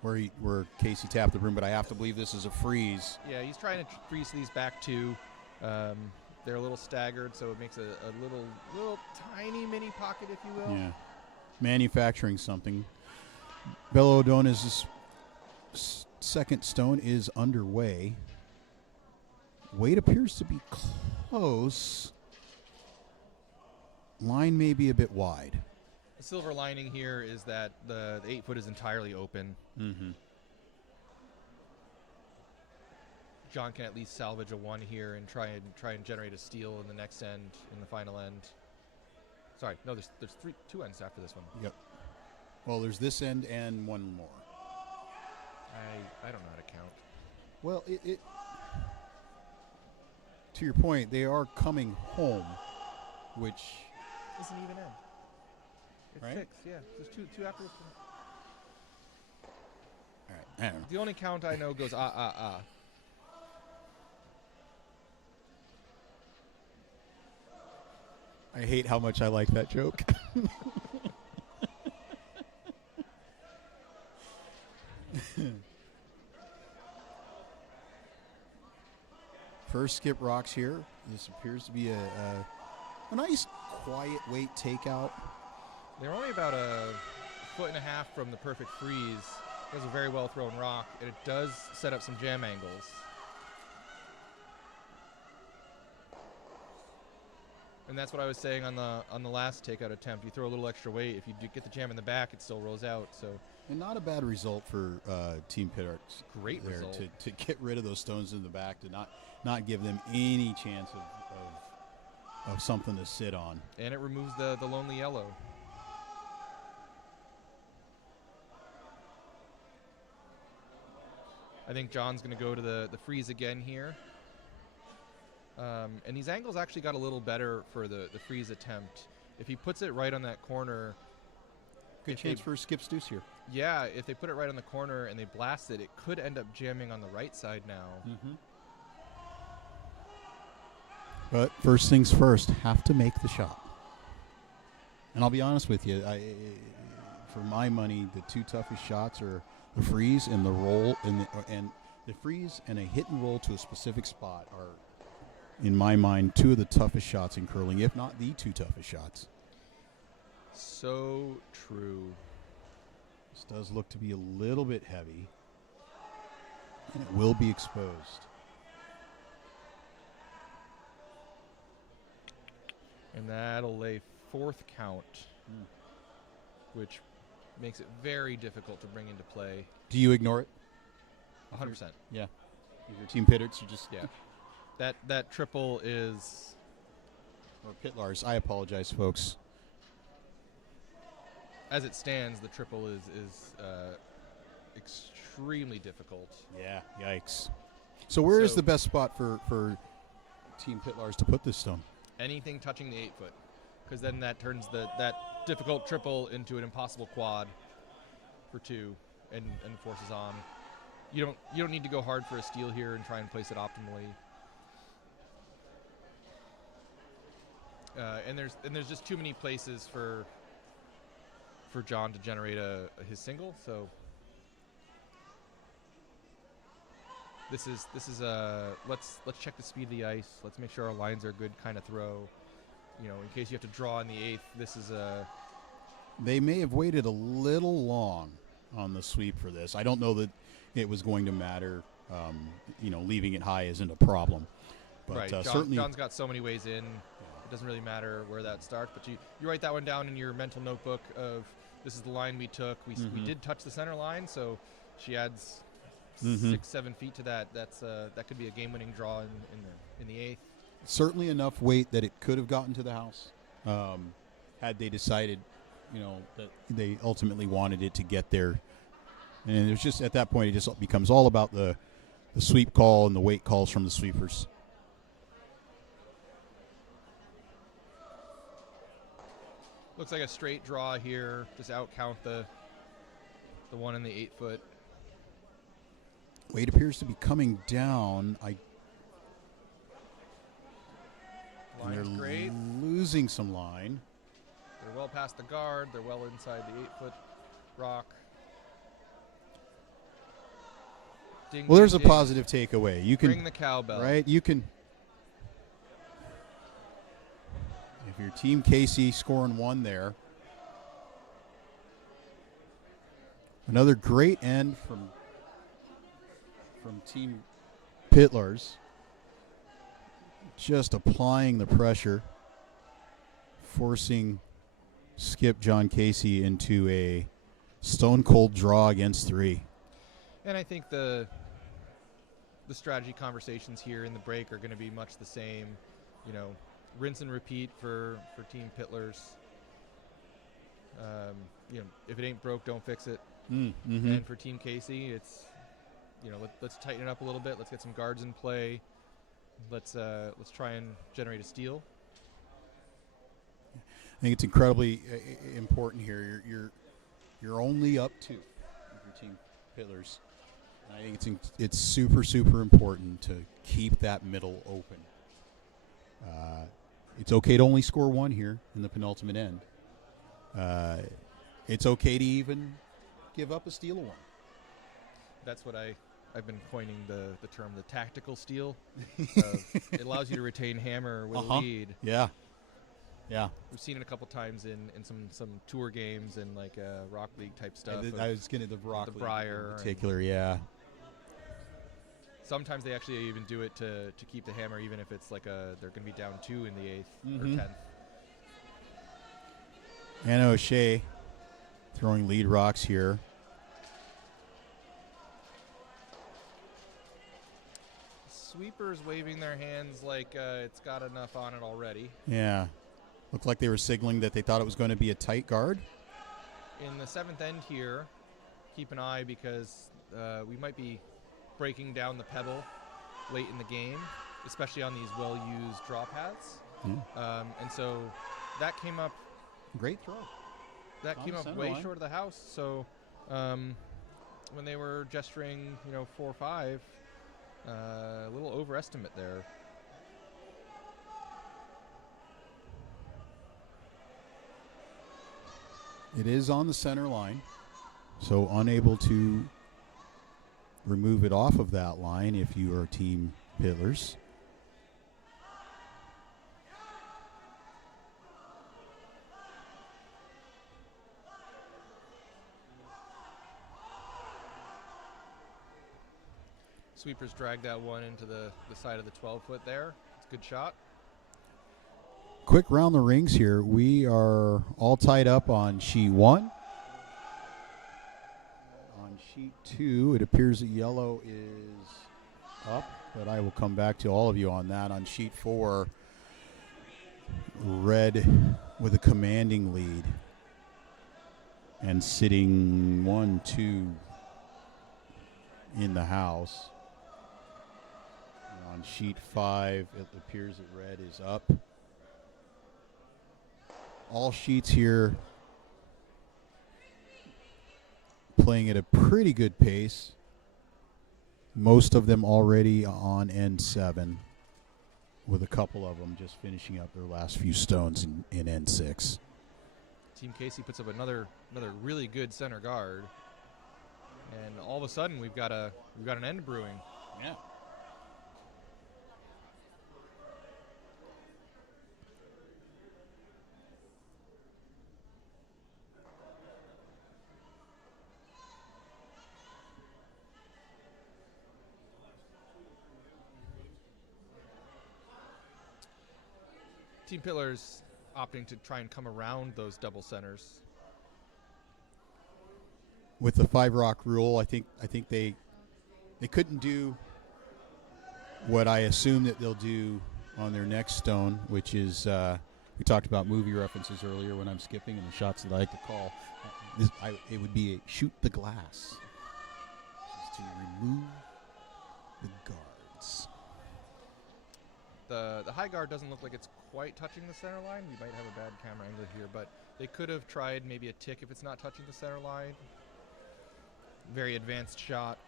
where Casey tapped the broom, but I have to believe this is a freeze. Yeah, he's trying to freeze these back two. They're a little staggered, so it makes a little tiny mini pocket, if you will. Yeah, manufacturing something. Bellodona's second stone is underway. Weight appears to be close. Line may be a bit wide. The silver lining here is that the 8 foot is entirely open. Mm-hmm. John can at least salvage a 1 here and try and generate a steal in the next end, in the final end. Sorry, no, there's 2 ends after this one. Yep. Well, there's this end and one more. I don't know how to count. Well, it to your point, they are coming home, which It's an even end. It's right? 6, yeah. There's two after this one. All right. I don't know. The only count I know goes ah. I hate how much I like that joke. First skip rocks here. This appears to be a nice quiet weight takeout. They're only about a 1.5 feet from the perfect freeze. It was a very well thrown rock, and it does set up some jam angles. And that's what I was saying on the last takeout attempt. You throw a little extra weight. If you do get the jam in the back, it still rolls out. So, and not a bad result for Team Pytlarz. Great there result to get rid of those stones in the back, to not give them any chance of something to sit on. And it removes the lonely yellow. I think John's going to go to the freeze again here. And these angles actually got a little better for the freeze attempt. If he puts it right on that corner. Good chance for a skip deuce here. Yeah, if they put it right on the corner and they blast it, it could end up jamming on the right side now. Mm-hmm. But first things first, have to make the shot. And I'll be honest with you, for my money, the 2 toughest shots are the freeze and the roll, and the freeze and a hit and roll to a specific spot are, in my mind, 2 of the toughest shots in curling, if not the 2 toughest shots. So true. This does look to be a little bit heavy, and it will be exposed. And that'll lay 4th count, which makes it very difficult to bring into play. Do you ignore it? 100%. Yeah. If you're Team Pytlarz, you just... Yeah. That triple is... Or Pytlarz. I apologize, folks. as it stands, the triple is extremely difficult. Yeah, yikes. So where is So- the best spot for Team Pytlarz to put this stone? Anything touching the 8-foot, because then that turns that difficult triple into an impossible quad for 2 and forces on. You don't need to go hard for a steal here and try and place it optimally. And there's just too many places for John to generate his single. So this is let's check the speed of the ice. Let's make sure our lines are a good kind of throw. You know, in case you have to draw in the 8th, this is a. They may have waited a little long on the sweep for this. I don't know that it was going to matter. Leaving it high isn't a problem. But Right, certainly, John's got so many ways in. It doesn't really matter where that starts, but you write that one down in your mental notebook of this is the line we took. We did touch the center line, so she adds 6-7 feet to that. That could be a game-winning draw in the 8th. certainly enough weight that it could have gotten to the house had they decided, that they ultimately wanted it to get there. And it's just at that point, it just becomes all about the sweep call and the weight calls from the sweepers. Looks like a straight draw here. Just out count the one in the 8-foot. Weight appears to be coming down. Line's great. Losing some line. They're well past the guard. They're well inside the 8-foot rock. Ding, Well, there's a ding, ding. positive takeaway. You can Ring the cowbell. right. You can. If your team Casey scoring 1 there. Another great end from Team Pytlarz. Just applying the pressure, forcing Skip John Casey into a stone cold draw against 3. And I think the strategy conversations here in the break are going to be much the same. Rinse and repeat for Team Pytlarz. If it ain't broke, don't fix it. And for Team Casey, it's let's tighten it up a little bit. Let's get some guards in play. Let's try and generate a steal. I think it's incredibly important here. You're only up 2 with your Team Pytlarz. I think it's super, super important to keep that middle open. It's okay to only score 1 here in the penultimate end. It's okay to even give up a steal of 1. That's what I've been coining the term the tactical steal. It allows you to retain hammer with a lead. Yeah. We've seen it a couple times in some tour games and like Rock League type stuff. I was getting the Rock the League Briar in particular, yeah. Sometimes they actually even do it to keep the hammer, even if it's like they're going to be down 2 in the 8th or 10th. Anna O'Shea throwing lead rocks here. Sweepers waving their hands like it's got enough on it already. Yeah. Looked like they were signaling that they thought it was going to be a tight guard. In the 7th end here, keep an eye because we might be breaking down the pebble late in the game, especially on these well-used draw paths. And so that came up. Great throw. That On came the up center way line. short of the house. So when they were gesturing, 4-5, a little overestimate there. It is on the center line, so unable to remove it off of that line if you are Team Pytlarz. Sweepers dragged that one into the side of the 12-foot there. It's a good shot. Quick round the rings here. We are all tied up on sheet 1. On sheet 2, it appears that yellow is up, but I will come back to all of you on that. On sheet 4, red with a commanding lead. and sitting 1, 2 in the house. On sheet 5, it appears that red is up. All sheets here playing at a pretty good pace. Most of them already on N7, with a couple of them just finishing up their last few stones in N6. Team Casey puts up another really good center guard, and all of a sudden we've got an end brewing. Yeah. Team Pytlarz opting to try and come around those double centers. With the 5 rock rule, I think they couldn't do what I assume that they'll do on their next stone, which is we talked about movie references earlier when I'm skipping and the shots that I like to call. It would be a shoot the glass, which is to remove the guards. The high guard doesn't look like it's quite touching the center line. We might have a bad camera angle here, but they could have tried maybe a tick if it's not touching the center line. Very advanced shot.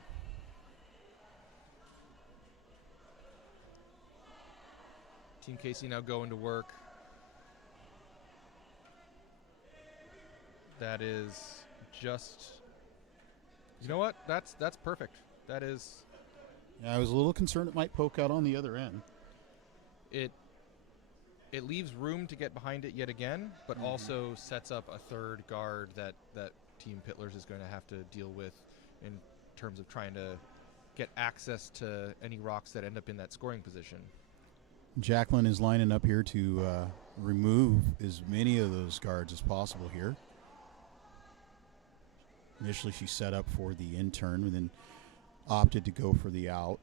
Team Casey now going to work. That is just, you know what? That's perfect. That is. Yeah, I was a little concerned it might poke out on the other end. It leaves room to get behind it yet again, but also sets up a third guard that Team Pytlarz is going to have to deal with in terms of trying to get access to any rocks that end up in that scoring position. Jacqueline is lining up here to remove as many of those guards as possible here. Initially she set up for the in-turn and then opted to go for the out.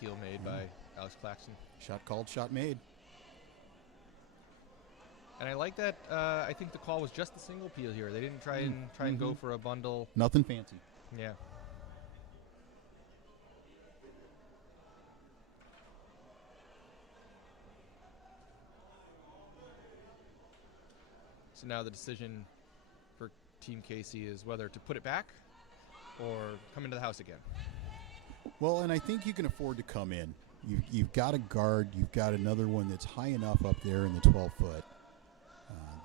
Peel made by Alex Claxton. Shot called, shot made. And I like that. I think the call was just the single peel here. They didn't try and go for a bundle. Nothing fancy. Yeah. So now the decision for Team Casey is whether to put it back or come into the house again. Well, and I think you can afford to come in. You've got a guard. You've got another one that's high enough up there in the 12-foot.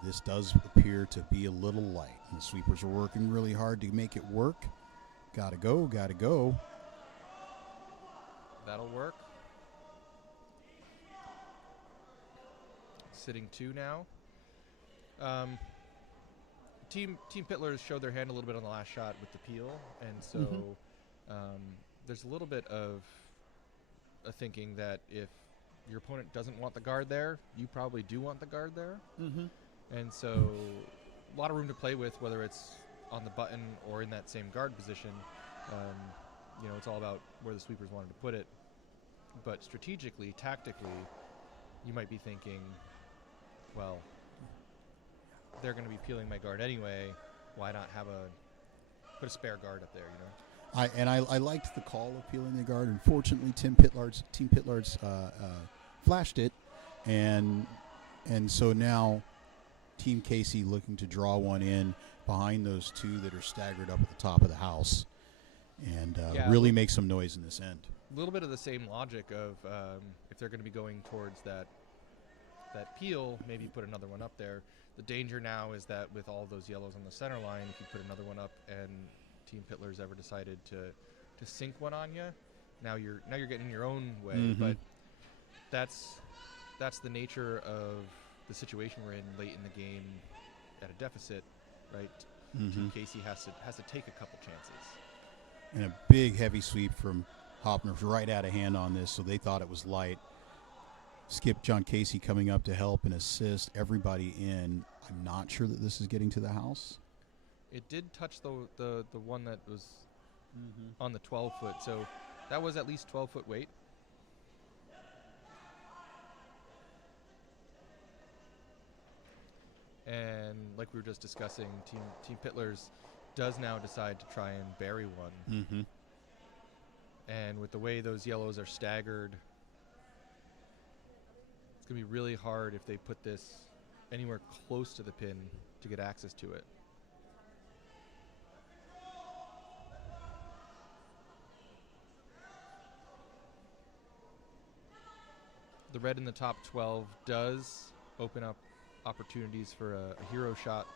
This does appear to be a little light. And the sweepers are working really hard to make it work. Gotta go, gotta go. That'll work. Sitting 2 now. Team Pytlarz showed their hand a little bit on the last shot with the peel, and so there's a little bit of a thinking that if your opponent doesn't want the guard there, you probably do want the guard there. And so a lot of room to play with, whether it's on the button or in that same guard position. It's all about where the sweepers wanted to put it. But strategically, tactically, you might be thinking, well, they're going to be peeling my guard anyway. Why not put a spare guard up there, I liked the call of peeling the guard. Unfortunately, Team Pytlarz flashed it, and so now Team Casey looking to draw one in behind those 2 that are staggered up at the top of the house, and really make some noise in this end. A little bit of the same logic of if they're going to be going towards that peel, maybe put another one up there. The danger now is that with all those yellows on the center line, if you put another one up and Team Pytlarz ever decided to sink one on you, now you're getting in your own way. But that's the nature of the situation we're in late in the game at a deficit, right? Team Casey has to take a couple chances. And a big heavy sweep from Hopner's right out of hand on this, so they thought it was light. Skip John Casey coming up to help and assist everybody in. I'm not sure that this is getting to the house. It did touch the one that was on the 12-foot, so that was at least 12-foot weight. And like we were just discussing, Team Pytlarz does now decide to try and bury one. Mm-hmm. And with the way those yellows are staggered, it's going to be really hard if they put this anywhere close to the pin to get access to it. The red in the top 12 does open up opportunities for a hero shot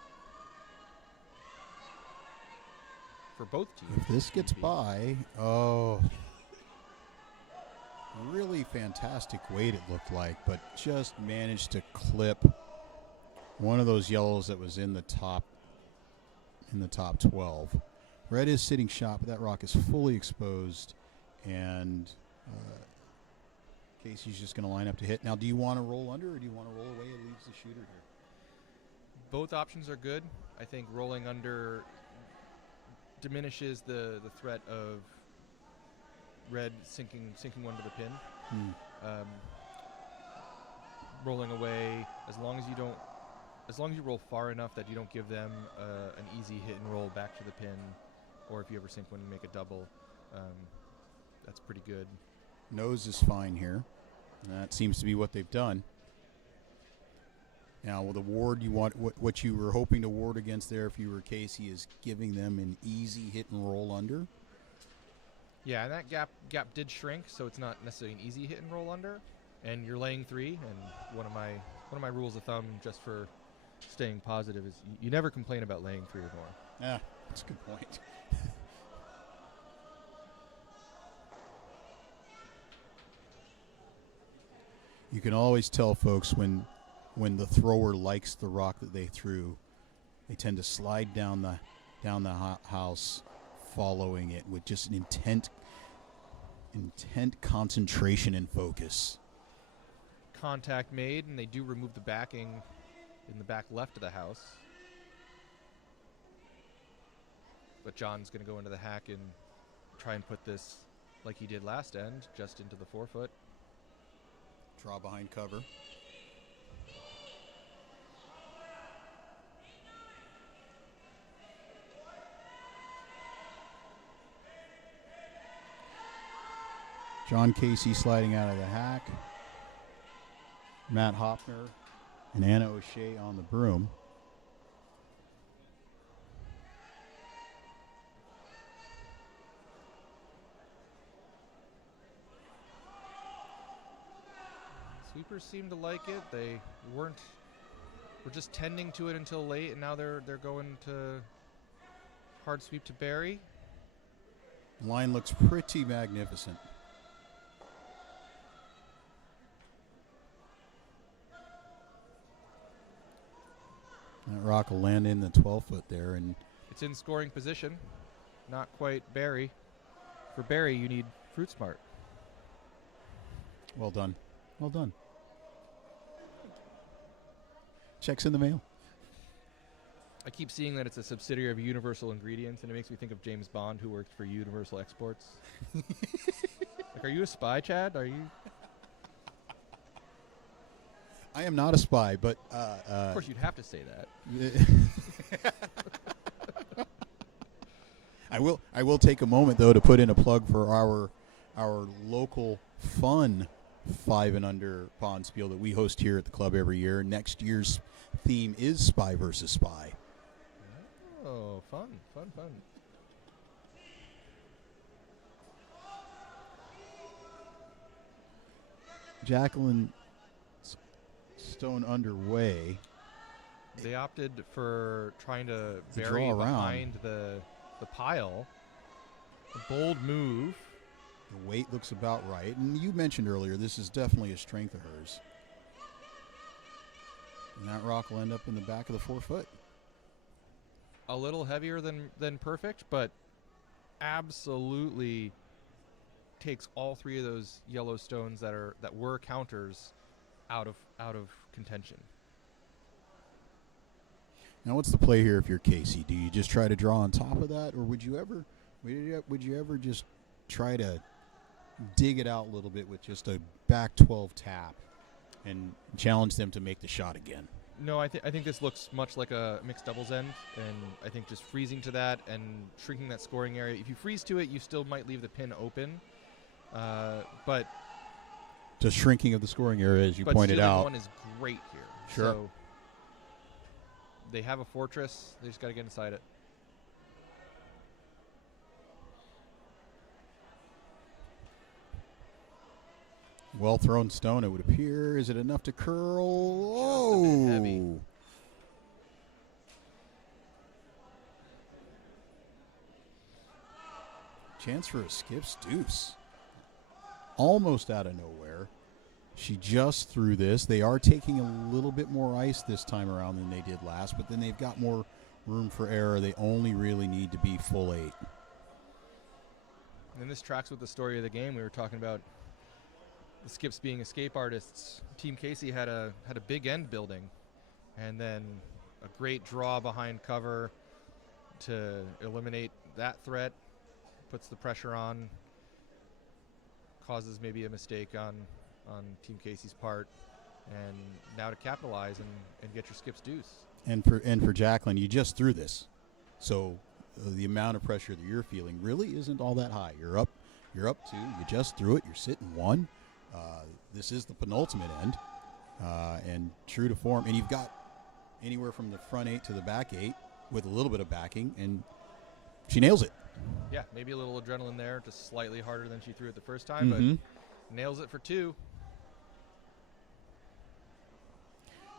for both teams. If this gets by, really fantastic weight it looked like, but just managed to clip one of those yellows that was in the top 12. Red is sitting shot, but that rock is fully exposed, and Casey's just going to line up to hit. Now, do you want to roll under, or do you want to roll away? It leaves the shooter here. Both options are good. I think rolling under diminishes the threat of red sinking one to the pin. Rolling away, as long as you roll far enough that you don't give them an easy hit and roll back to the pin, or if you ever sink one and make a double, that's pretty good. Nose is fine here. And that seems to be what they've done. Now, with a ward, you want what you were hoping to ward against there if you were Casey is giving them an easy hit and roll under. Yeah, and that gap did shrink, so it's not necessarily an easy hit and roll under. And you're laying 3, and one of my rules of thumb just for staying positive is you never complain about laying 3 or more. Yeah, that's a good point. You can always tell, folks, when the thrower likes the rock that they threw, they tend to slide down the house, following it with just an intent concentration and focus. Contact made, and they do remove the backing in the back left of the house. But John's going to go into the hack and try and put this, like he did last end, just into the 4-foot. Draw behind cover. John Casey sliding out of the hack. Matt Hoffner and Anna O'Shea on the broom. Sweepers seem to like it. They were just tending to it until late, and now they're going to hard sweep to bury. Line looks pretty magnificent. That rock will land in the 12-foot there, and it's in scoring position. Not quite bury. For bury, you need Fruit Smart. Well done. Well done. Checks in the mail. I keep seeing that it's a subsidiary of Universal Ingredients, and it makes me think of James Bond, who worked for Universal Exports. Like, are you a spy, Chad? Are you? I am not a spy, but of course, you'd have to say that. I will take a moment though to put in a plug for our local fun 5 and under pond spiel that we host here at the club every year. Next year's theme is Spy versus Spy. Oh, fun. Jacqueline Stone underway. They opted for trying to draw bury around. behind the pile. A bold move. The weight looks about right. And you mentioned earlier, this is definitely a strength of hers. And that rock will end up in the back of the 4-foot. A little heavier than perfect, but absolutely takes all 3 of those yellow stones that were counters out of contention. Now, what's the play here if you're Casey? Do you just try to draw on top of that, or would you ever just try to dig it out a little bit with just a back 12 tap and challenge them to make the shot again? No, I think this looks much like a mixed doubles end, and I think just freezing to that and shrinking that scoring area. If you freeze to it, you still might leave the pin open, but Just shrinking of the scoring area, as you pointed stealing out. one is great here. Sure. So they have a fortress. They just got to get inside it. Well thrown stone, it would appear. Is it enough to curl? Just a bit heavy. Oh. Chance for a skips deuce. Almost out of nowhere. She just threw this. They are taking a little bit more ice this time around than they did last, but then they've got more room for error. They only really need to be full 8. And this tracks with the story of the game. We were talking about the skips being escape artists. Team Casey had a big end building, and then a great draw behind cover to eliminate that threat. Puts the pressure on, causes maybe a mistake on Team Casey's part, and now to capitalize and get your skips deuce. And for Jacqueline, you just threw this, so the amount of pressure that you're feeling really isn't all that high. You're up 2. You just threw it. You're sitting 1. This is the penultimate end, and true to form. And you've got anywhere from the front 8 to the back 8 with a little bit of backing, and she nails it. Yeah, maybe a little adrenaline there, just slightly harder than she threw it the first time, but nails it for 2.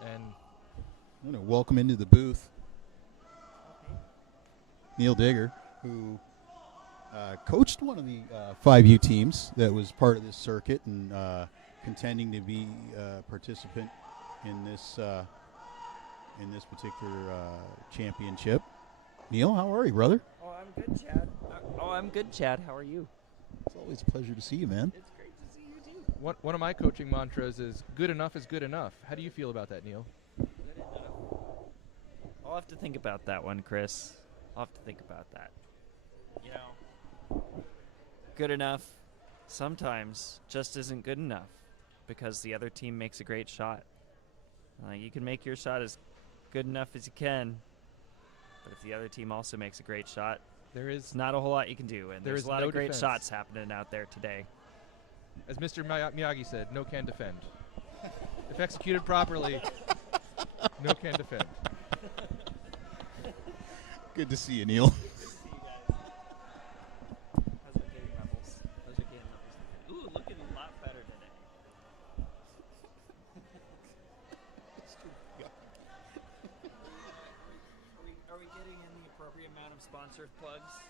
And I'm going to welcome into the booth Neil Digger, who coached one of the 5U teams that was part of this circuit and contending to be a participant in this particular championship. Neil, how are you, brother? Oh, I'm good, Chad. I'm good, Chad. How are you? It's always a pleasure to see you, man. It's great to see you, too. one of my coaching mantras is good enough is good enough. How do you feel about that, Neil? Good enough. I'll have to think about that one, Chris. I'll have to think about that. You know, good enough sometimes just isn't good enough because the other team makes a great shot. You can make your shot as good enough as you can, but if the other team also makes a great shot, there's not a whole lot you can do, and there's a lot of great shots happening out there today. As Mr. Miyagi said, no can defend. If executed properly, no can defend. Good to see you, Neil. Good to see you guys. How's our game levels? How's your game levels? Ooh, looking a lot better today. Are we getting in the appropriate amount of sponsored plugs?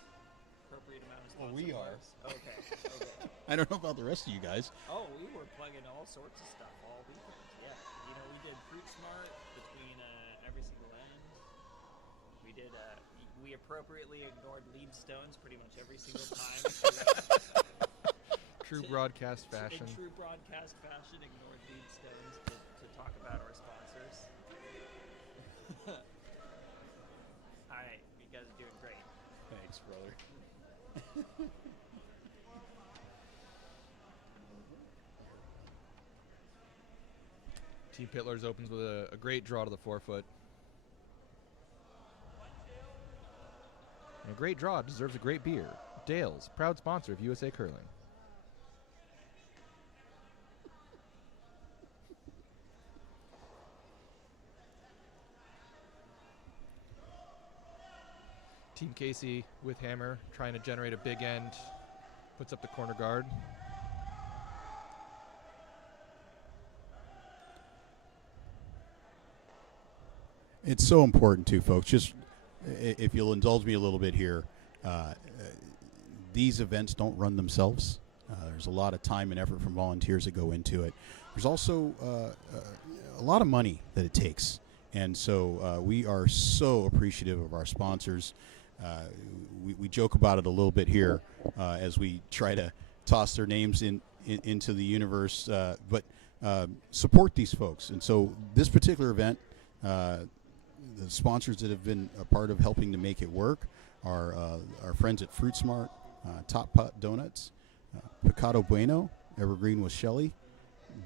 Appropriate amount of Well, sponsored we are. plugs? Okay. I don't know about the rest of you guys. Oh, we were plugging all sorts of stuff all weekend. Yeah. You know, we did Fruit Smart between every single end. We did, we appropriately ignored lead stones pretty much every single time. True broadcast fashion. In true broadcast fashion, ignored lead stones to talk about our sponsors. Alright, you guys are doing great. Thanks, brother. Team Pytlarz opens with a great draw to the 4-foot. And a great draw deserves a great beer. Dale's, proud sponsor of USA Curling. Team Casey with hammer, trying to generate a big end. Puts up the corner guard. It's so important, too, folks. Just if you'll indulge me a little bit here, these events don't run themselves. There's a lot of time and effort from volunteers that go into it. There's also a lot of money that it takes. And so we are so appreciative of our sponsors. We joke about it a little bit here as we try to toss their names into the universe. But support these folks. And so this particular event, the sponsors that have been a part of helping to make it work are our friends at Fruit Smart, Top Pot Donuts, Picado Bueno, Evergreen with Shelley,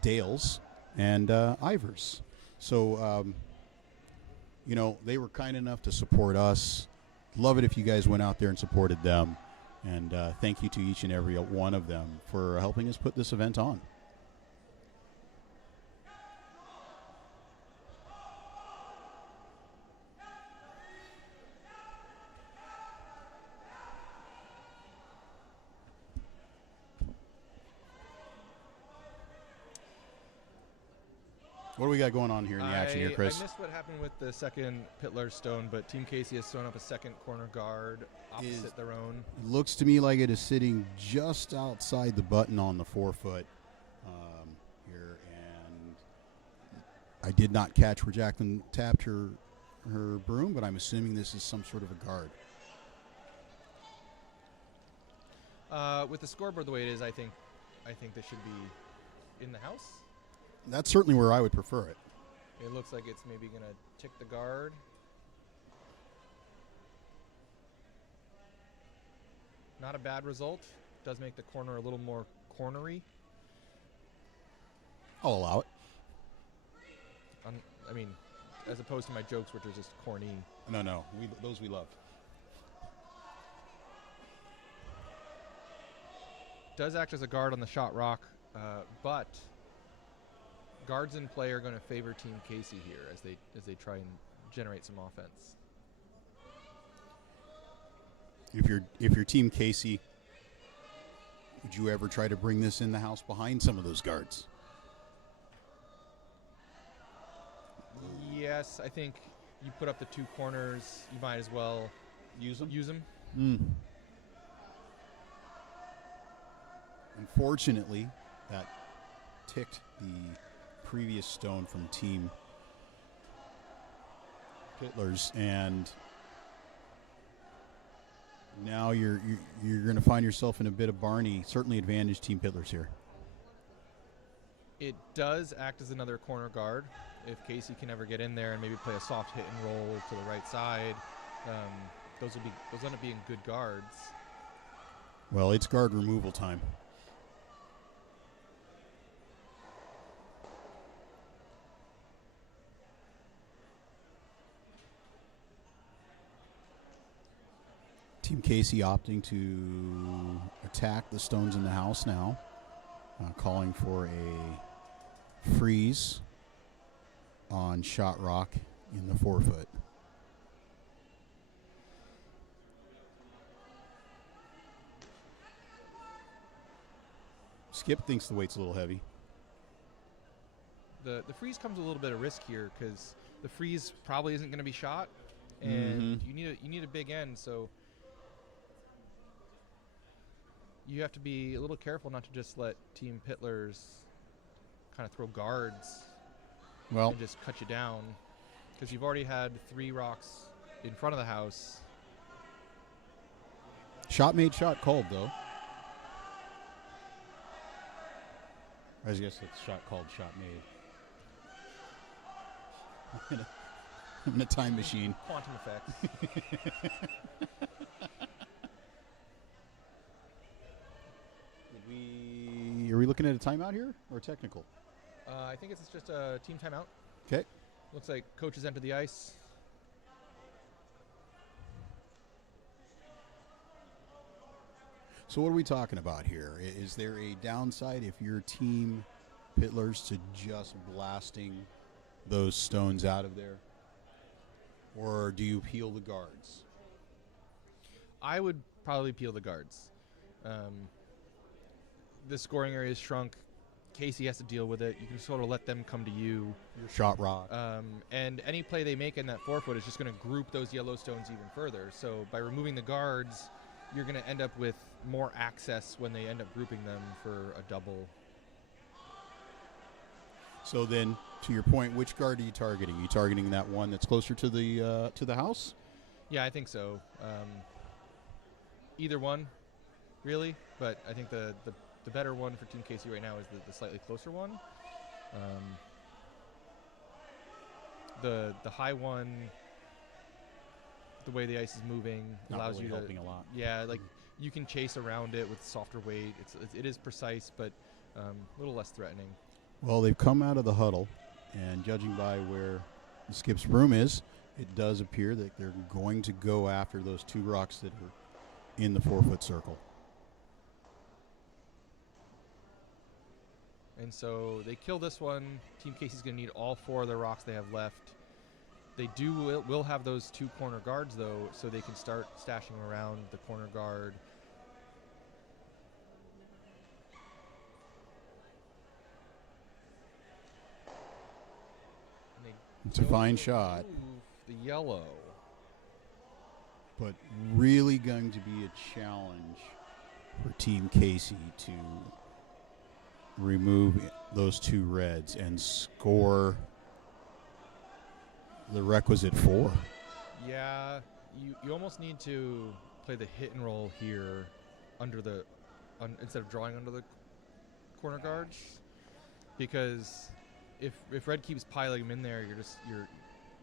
Dale's, and Ivers. So you know, they were kind enough to support us. Love it if you guys went out there and supported them. And thank you to each and every one of them for helping us put this event on. What do we got going on here in the action here, Chris? I missed what happened with the second Pytlarz stone, but Team Casey has thrown up a second corner guard opposite their own. It looks to me like it is sitting just outside the button on the 4-foot here, and I did not catch where Jacqueline tapped her broom, but I'm assuming this is some sort of a guard. With the scoreboard the way it is, I think this should be in the house. That's certainly where I would prefer it. It looks like it's maybe going to tick the guard. Not a bad result. Does make the corner a little more cornery. I'll allow it. I mean, as opposed to my jokes, which are just corny. No. Those we love. Does act as a guard on the shot rock, but guards in play are going to favor Team Casey here as they try and generate some offense. If you're Team Casey, would you ever try to bring this in the house behind some of those guards? Yes, I think you put up the two corners, you might as well Use them? use them. Unfortunately, that ticked the previous stone from Team Pytlarz, and now you're going to find yourself in a bit of Barney. Certainly advantage Team Pytlarz here. It does act as another corner guard. If Casey can ever get in there and maybe play a soft hit and roll to the right side, those end up being good guards. Well, it's guard removal time. Team Casey opting to attack the stones in the house now, calling for a freeze on shot rock in the 4-foot. Skip thinks the weight's a little heavy. The freeze comes with a little bit of risk here because the freeze probably isn't going to be shot, and you need a big end, so you have to be a little careful not to just let Team Pytlarz kind of throw guards and just cut you down, because you've already had 3 rocks in front of the house. Shot made, shot called, though. I guess it's shot called, shot made. I'm in a time machine. Quantum effects. Are we looking at a timeout here or technical? I think it's just a team timeout. Okay. Looks like coaches entered the ice. So what are we talking about here? Is there a downside if you're Team Pytlarz to just blasting those stones out of there? Or do you peel the guards? I would probably peel the guards. The scoring area is shrunk. Casey has to deal with it. You can sort of let them come to you. Your shot rock. And any play they make in that 4-foot is just going to group those yellow stones even further. So by removing the guards, you're going to end up with more access when they end up grouping them for a double. So then, to your point, which guard are you targeting? Are you targeting that one that's closer to the house? Yeah, I think so. Either one, really. But I think the better one for Team Casey right now is the slightly closer one. The high one, the way the ice is moving, Not allows really you helping a lot. Yeah, like you can chase around it with softer weight. It is precise, but a little less threatening. Well, they've come out of the huddle, and judging by where the Skip's broom is, it does appear that they're going to go after those 2 rocks that are in the 4-foot circle. And so they kill this one. Team Casey's going to need all 4 of the rocks they have left. They will have those 2 corner guards, though, so they can start stashing around the corner guard. It's a fine shot, the yellow. but really going to be a challenge for Team Casey to remove those 2 reds and score the requisite 4. Yeah, you almost need to play the hit and roll here under the instead of drawing under the corner guards, because if red keeps piling them in there,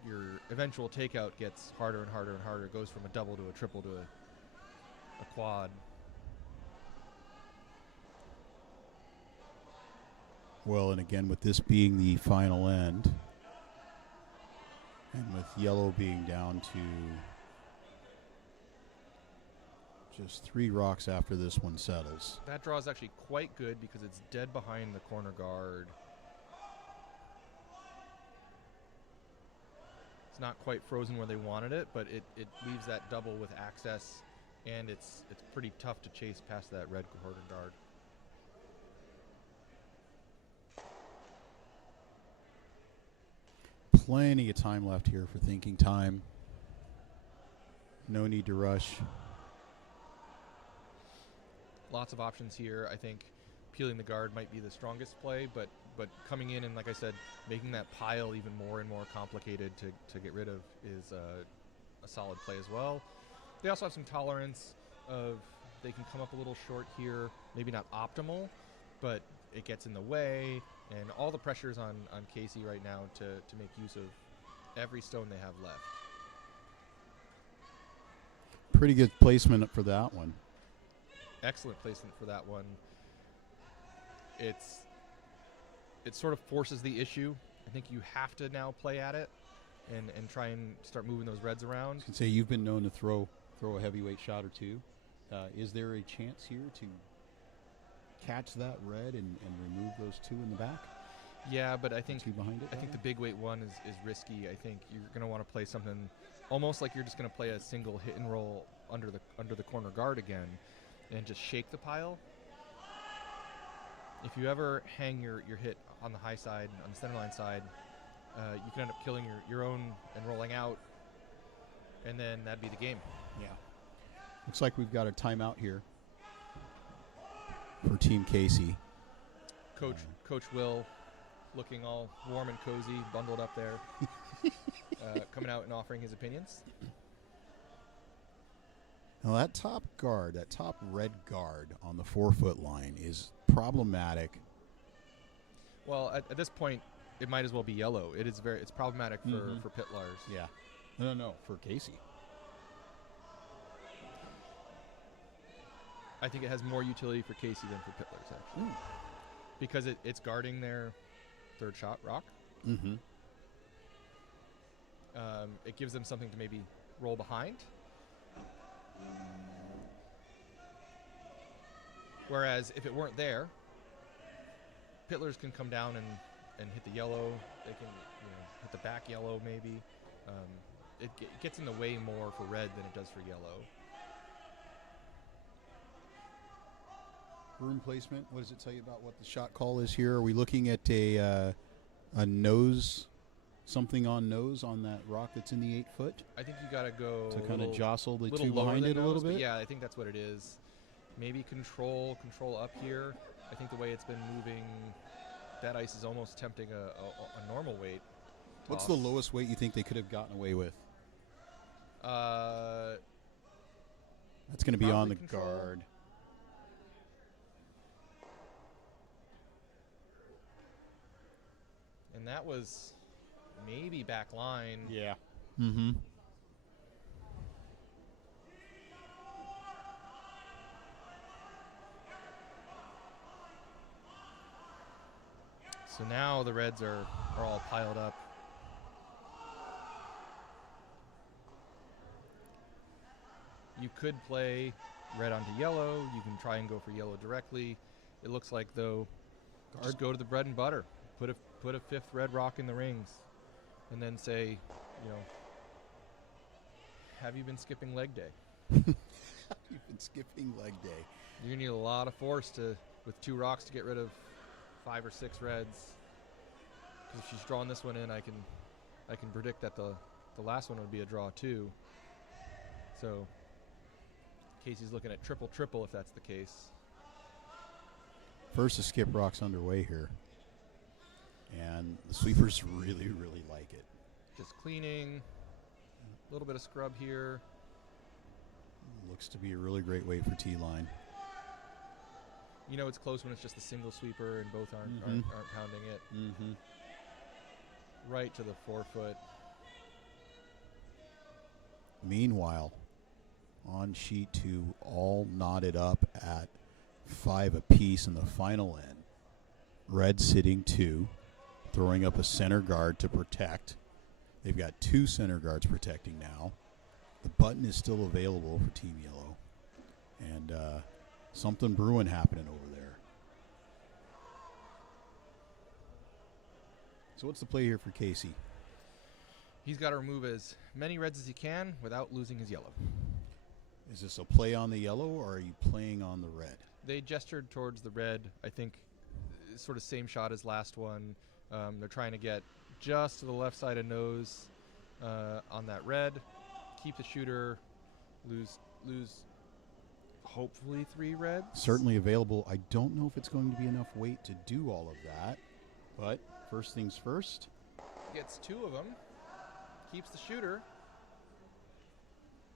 your eventual takeout gets harder and harder and harder. It goes from a double to a triple to a quad. Well, and again, with this being the final end, and with yellow being down to just 3 rocks after this one settles. That draw is actually quite good because it's dead behind the corner guard. It's not quite frozen where they wanted it, but it leaves that double with access, and it's pretty tough to chase past that red corner guard. Plenty of time left here for thinking time. No need to rush. Lots of options here. I think peeling the guard might be the strongest play, but coming in and, like I said, making that pile even more and more complicated to get rid of is a solid play as well. They also have some tolerance of they can come up a little short here, maybe not optimal, but it gets in the way, and all the pressure is on Casey right now to make use of every stone they have left. Pretty good placement for that one. Excellent placement for that one. It sort of forces the issue. I think you have to now play at it and try and start moving those reds around. I can say you've been known to throw a heavyweight shot or 2. Is there a chance here to catch that red and remove those 2 in the back? Yeah, but I think 2 behind it. I think the big weight one is risky. I think you're going to want to play something almost like you're just going to play a single hit and roll under the corner guard again, and just shake the pile. If you ever hang your hit on the high side, on the center line side, you can end up killing your own and rolling out, and then that'd be the game. Yeah. Looks like we've got a timeout here for Team Casey. Coach Will, looking all warm and cozy, bundled up there, coming out and offering his opinions. Now that top red guard on the 4-foot line is problematic. Well, at this point, it might as well be yellow. It's problematic for Pytlarz. Yeah. No, for Casey. I think it has more utility for Casey than for Pytlarz, actually. Because it's guarding their 3rd shot rock. Mm-hmm. It gives them something to maybe roll behind. Whereas if it weren't there, Pytlarz can come down and hit the yellow. They can hit the back yellow maybe. It gets in the way more for red than it does for yellow. Room placement. What does it tell you about what the shot call is here? Are we looking at a nose, something on nose on that rock that's in the 8-foot? I think you got to go to kind of jostle the 2 lower behind than it a nose, little but bit? yeah, I think that's what it is. Maybe control up here. I think the way it's been moving, that ice is almost tempting a normal weight. What's toss. the lowest weight you think they could have gotten away with? That's That's going to be on the control. guard. And that was maybe back line. Yeah. Mm-hmm. So now the reds are all piled up. You could play red onto yellow. You can try and go for yellow directly. It looks like, though, just go to the bread and butter. Put a fifth red rock in the rings, and then say, have you been skipping leg day? You've been skipping leg day. You're gonna need a lot of force with 2 rocks to get rid of 5 or 6 reds. Because if she's drawing this one in, I can predict that the last one would be a draw too. So Casey's looking at triple if that's the case. First, the skip rock's underway here. And the sweepers really, really like it. Just cleaning, a little bit of scrub here. Looks to be a really great weight for T-line. It's close when it's just a single sweeper and both aren't pounding it. Mm-hmm. Right to the 4-foot. Meanwhile, on sheet 2, all knotted up at 5 apiece in the final end. Red sitting 2, throwing up a center guard to protect. They've got 2 center guards protecting now. The button is still available for Team Yellow. And something brewing happening over there. So what's the play here for Casey? He's got to remove as many reds as he can without losing his yellow. Is this a play on the yellow, or are you playing on the red? They gestured towards the red. I think sort of same shot as last one. They're trying to get just to the left side of nose on that red. Keep the shooter. Lose hopefully 3 reds. Certainly available. I don't know if it's going to be enough weight to do all of that. But first things first. Gets 2 of them. Keeps the shooter.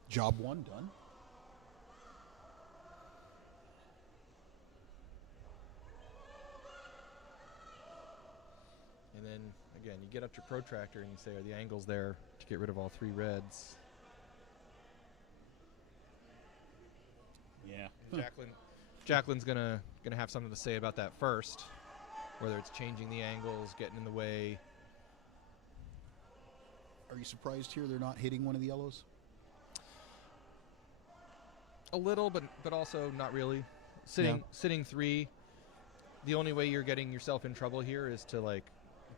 Job 1 done. And then, again, you get up your protractor and you say, are the angles there to get rid of all 3 reds? Yeah. Jacqueline's gonna have something to say about that first, whether it's changing the angles, getting in the way. Are you surprised here they're not hitting one of the yellows? A little, but also not really. Sitting 3. The only way you're getting yourself in trouble here is to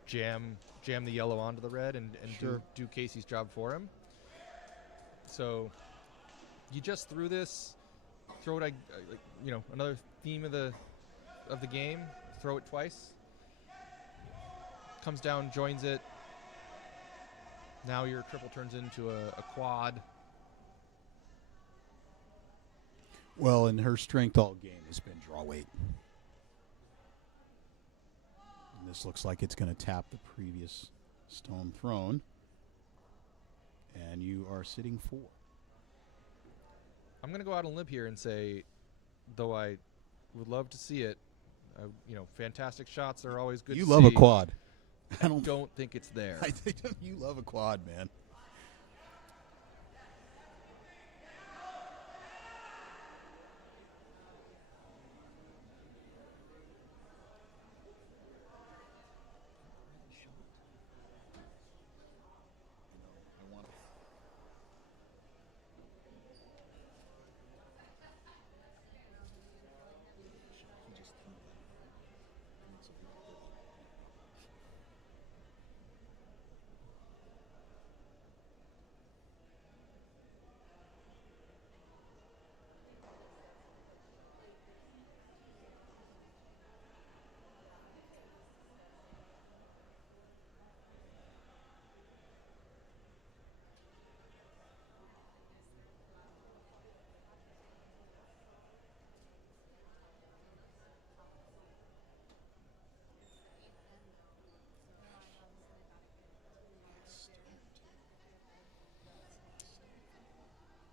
jam the yellow onto the red and Sure. do Casey's job for him. So you just threw this. Throw it, another theme of the game. Throw it twice. Comes down, joins it. Now your triple turns into a quad. Well, and her strength all game has been draw weight. And this looks like it's going to tap the previous stone thrown. And you are sitting 4. I'm going to go out on a limb here and say, though I would love to see it, fantastic shots are always good You to love see. a quad. I don't think it's there. I think you love a quad, man.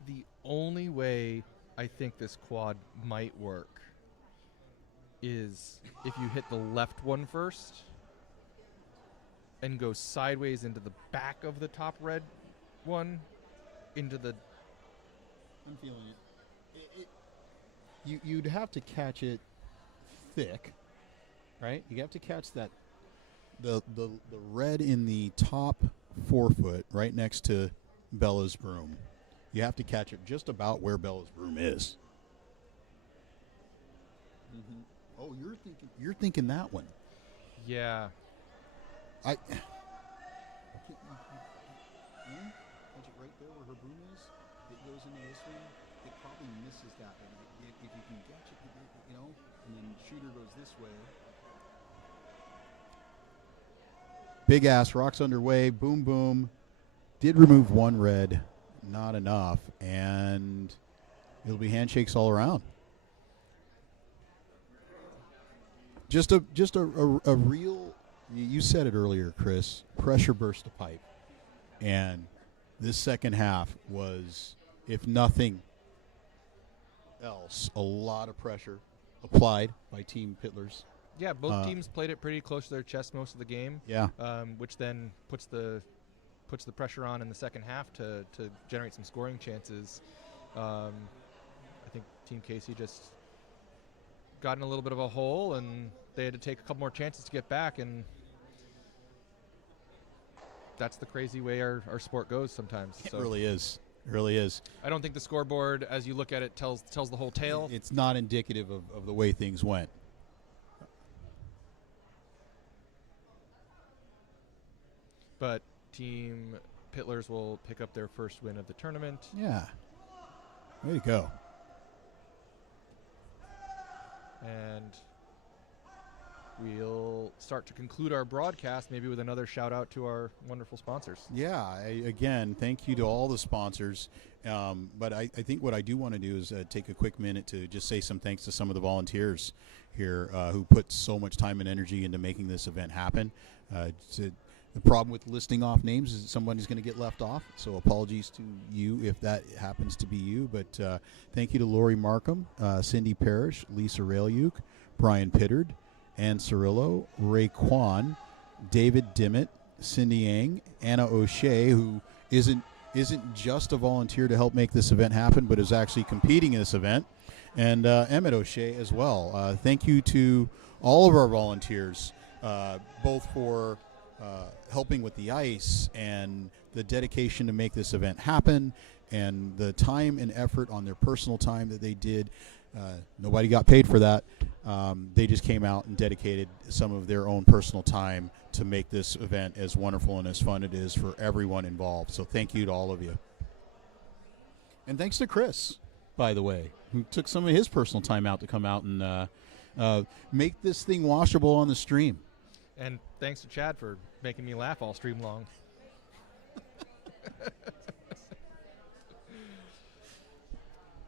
The only way I think this quad might work is if you hit the left one first and go sideways into the back of the top red one into the... I'm feeling it. You'd have to catch it thick, right? You have to catch that the red in the top 4 foot right next to Bella's broom. You have to catch it just about where Bella's broom is. Oh, you're thinking that one. Yeah. Catch it right there where her broom is. It goes into this one. It probably misses that one. If you can catch it, and then shooter goes this way. Big ass rocks underway. Boom, boom. Did remove one red, not enough, and it'll be handshakes all around. Just a real. You said it earlier, Chris. Pressure burst the pipe, and this second half was, if nothing else, a lot of pressure applied by Team Pytlarz. Yeah, both teams played it pretty close to their chest most of the game. Yeah. Which then puts the pressure on in the second half to generate some scoring chances. I think Team Casey just got in a little bit of a hole, and they had to take a couple more chances to get back, and that's the crazy way our sport goes sometimes. It really is. It really is. I don't think the scoreboard, as you look at it, tells the whole tale. It's not indicative of the way things went. But Team Pytlarz will pick up their first win of the tournament. Yeah. Way to go. And we'll start to conclude our broadcast maybe with another shout out to our wonderful sponsors. Yeah, again, thank you to all the sponsors. But I think what I do want to do is take a quick minute to just say some thanks to some of the volunteers here who put so much time and energy into making this event happen. The problem with listing off names is that somebody's going to get left off, so apologies to you if that happens to be you. But thank you to Lori Markham, Cindy Parrish, Lisa Raelyuk, Brian Pittard, Ann Cirillo, Ray Kwan, David Dimmitt, Cindy Yang, Anna O'Shea, who isn't just a volunteer to help make this event happen, but is actually competing in this event, and Emmett O'Shea as well. Thank you to all of our volunteers, both for helping with the ice and the dedication to make this event happen, and the time and effort on their personal time that they did. Nobody got paid for that. They just came out and dedicated some of their own personal time to make this event as wonderful and as fun it is for everyone involved. So thank you to all of you. And thanks to Chris, by the way, who took some of his personal time out to come out and make this thing watchable on the stream. And thanks to Chad for making me laugh all stream long.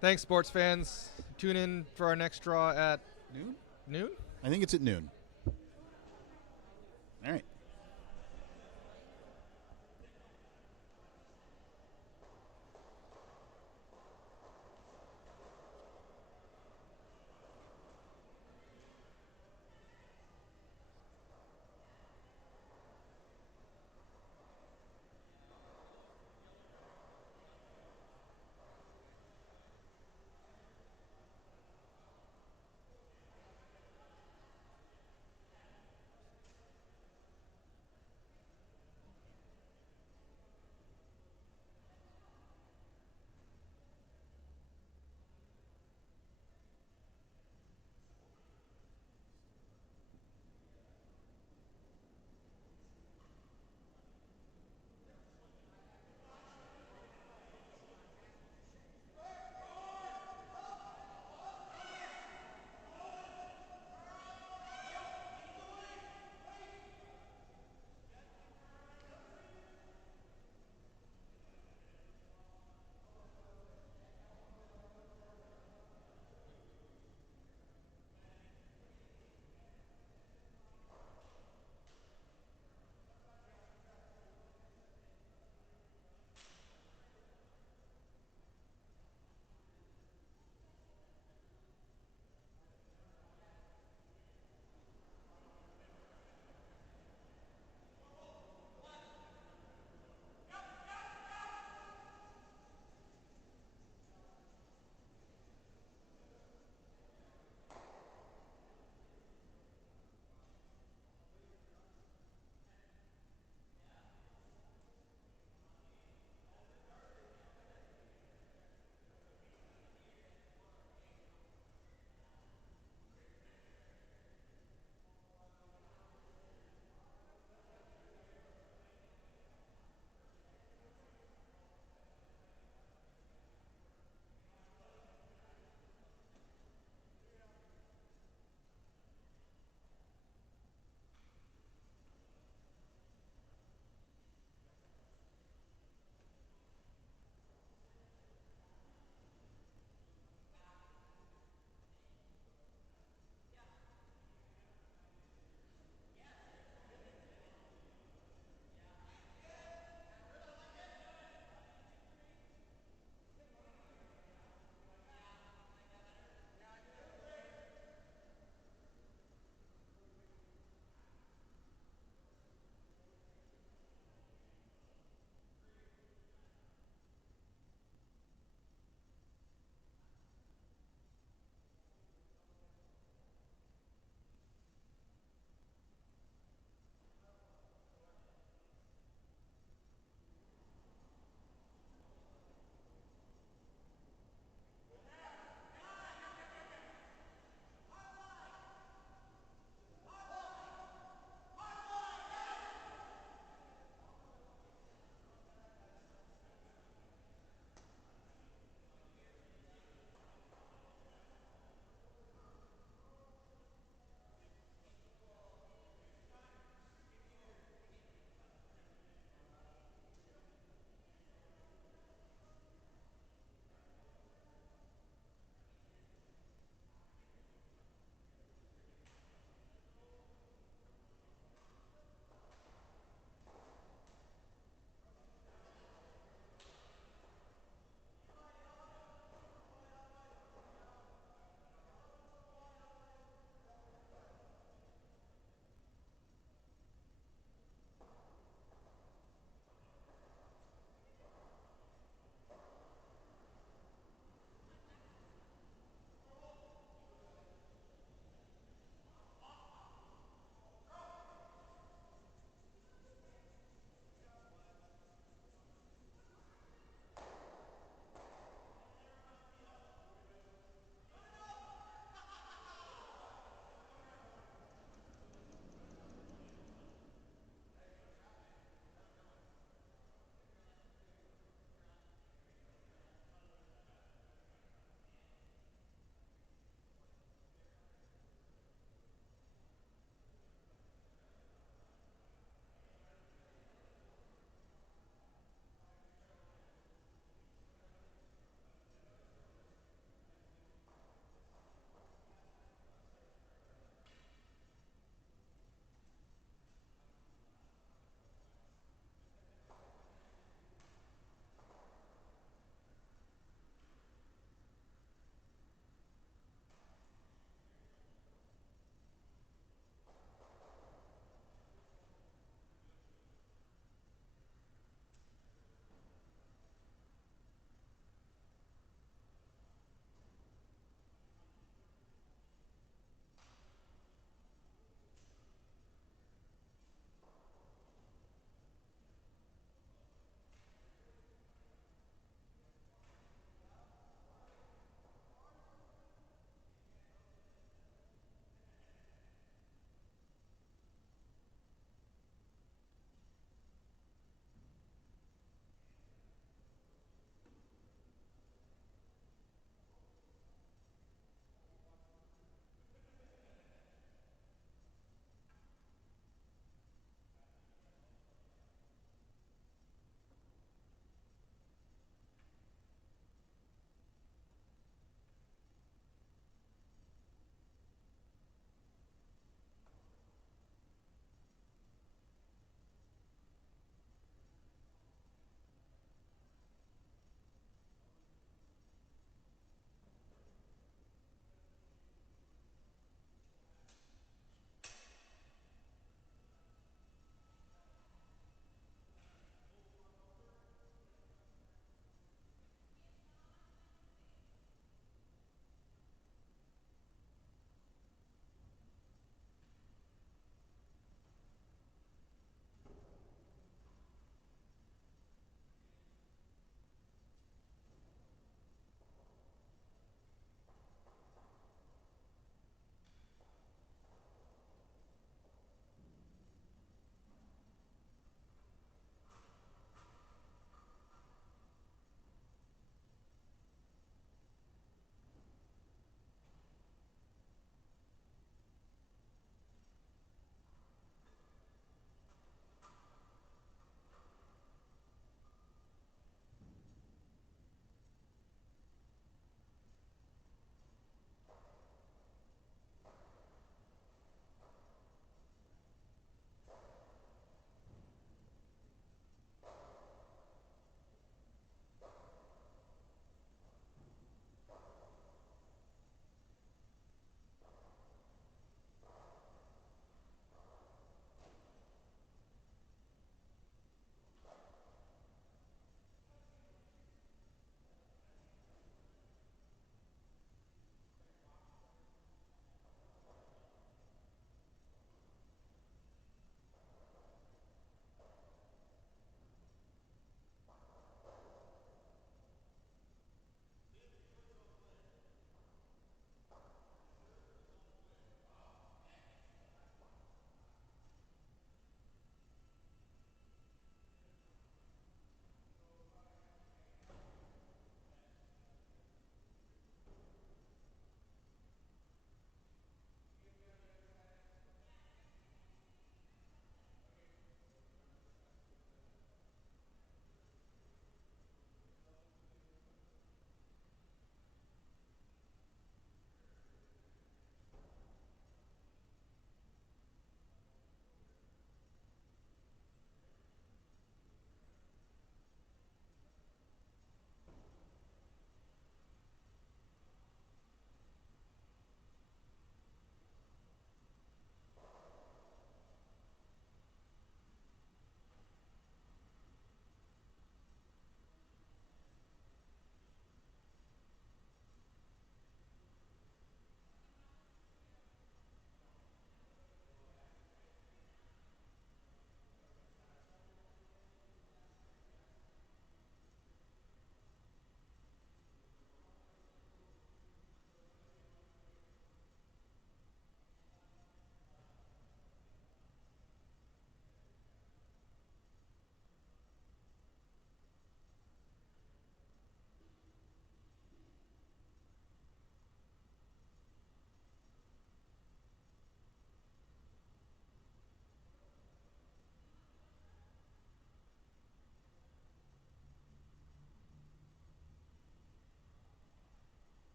Thanks, sports fans. Tune in for our next draw at Noon? Noon? I think it's at noon. All right.